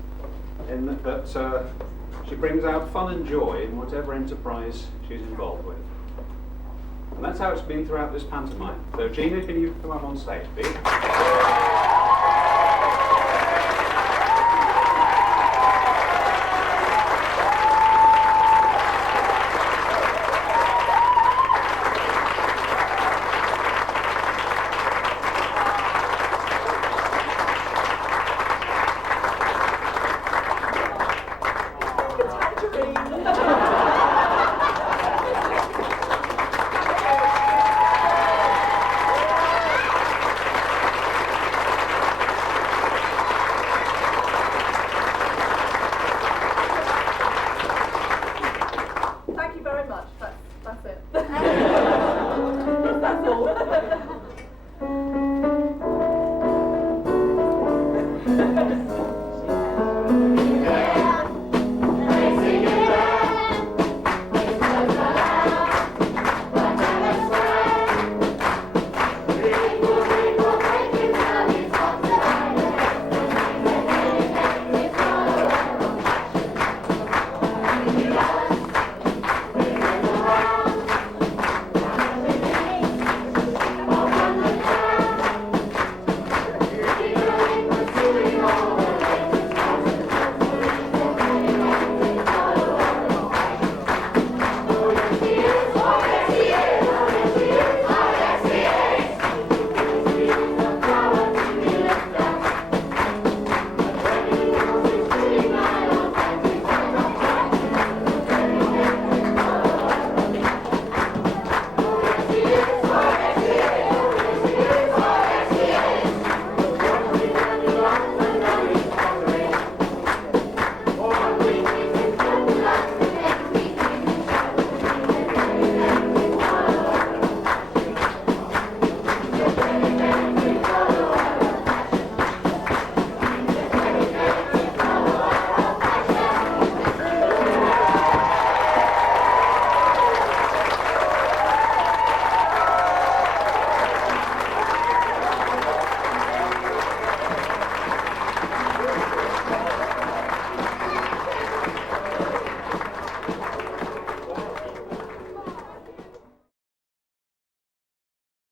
in that she brings out fun and joy in whatever enterprise she's involved with. And that's how it's been throughout this pantomime. So Gina, can you come up on stage, please?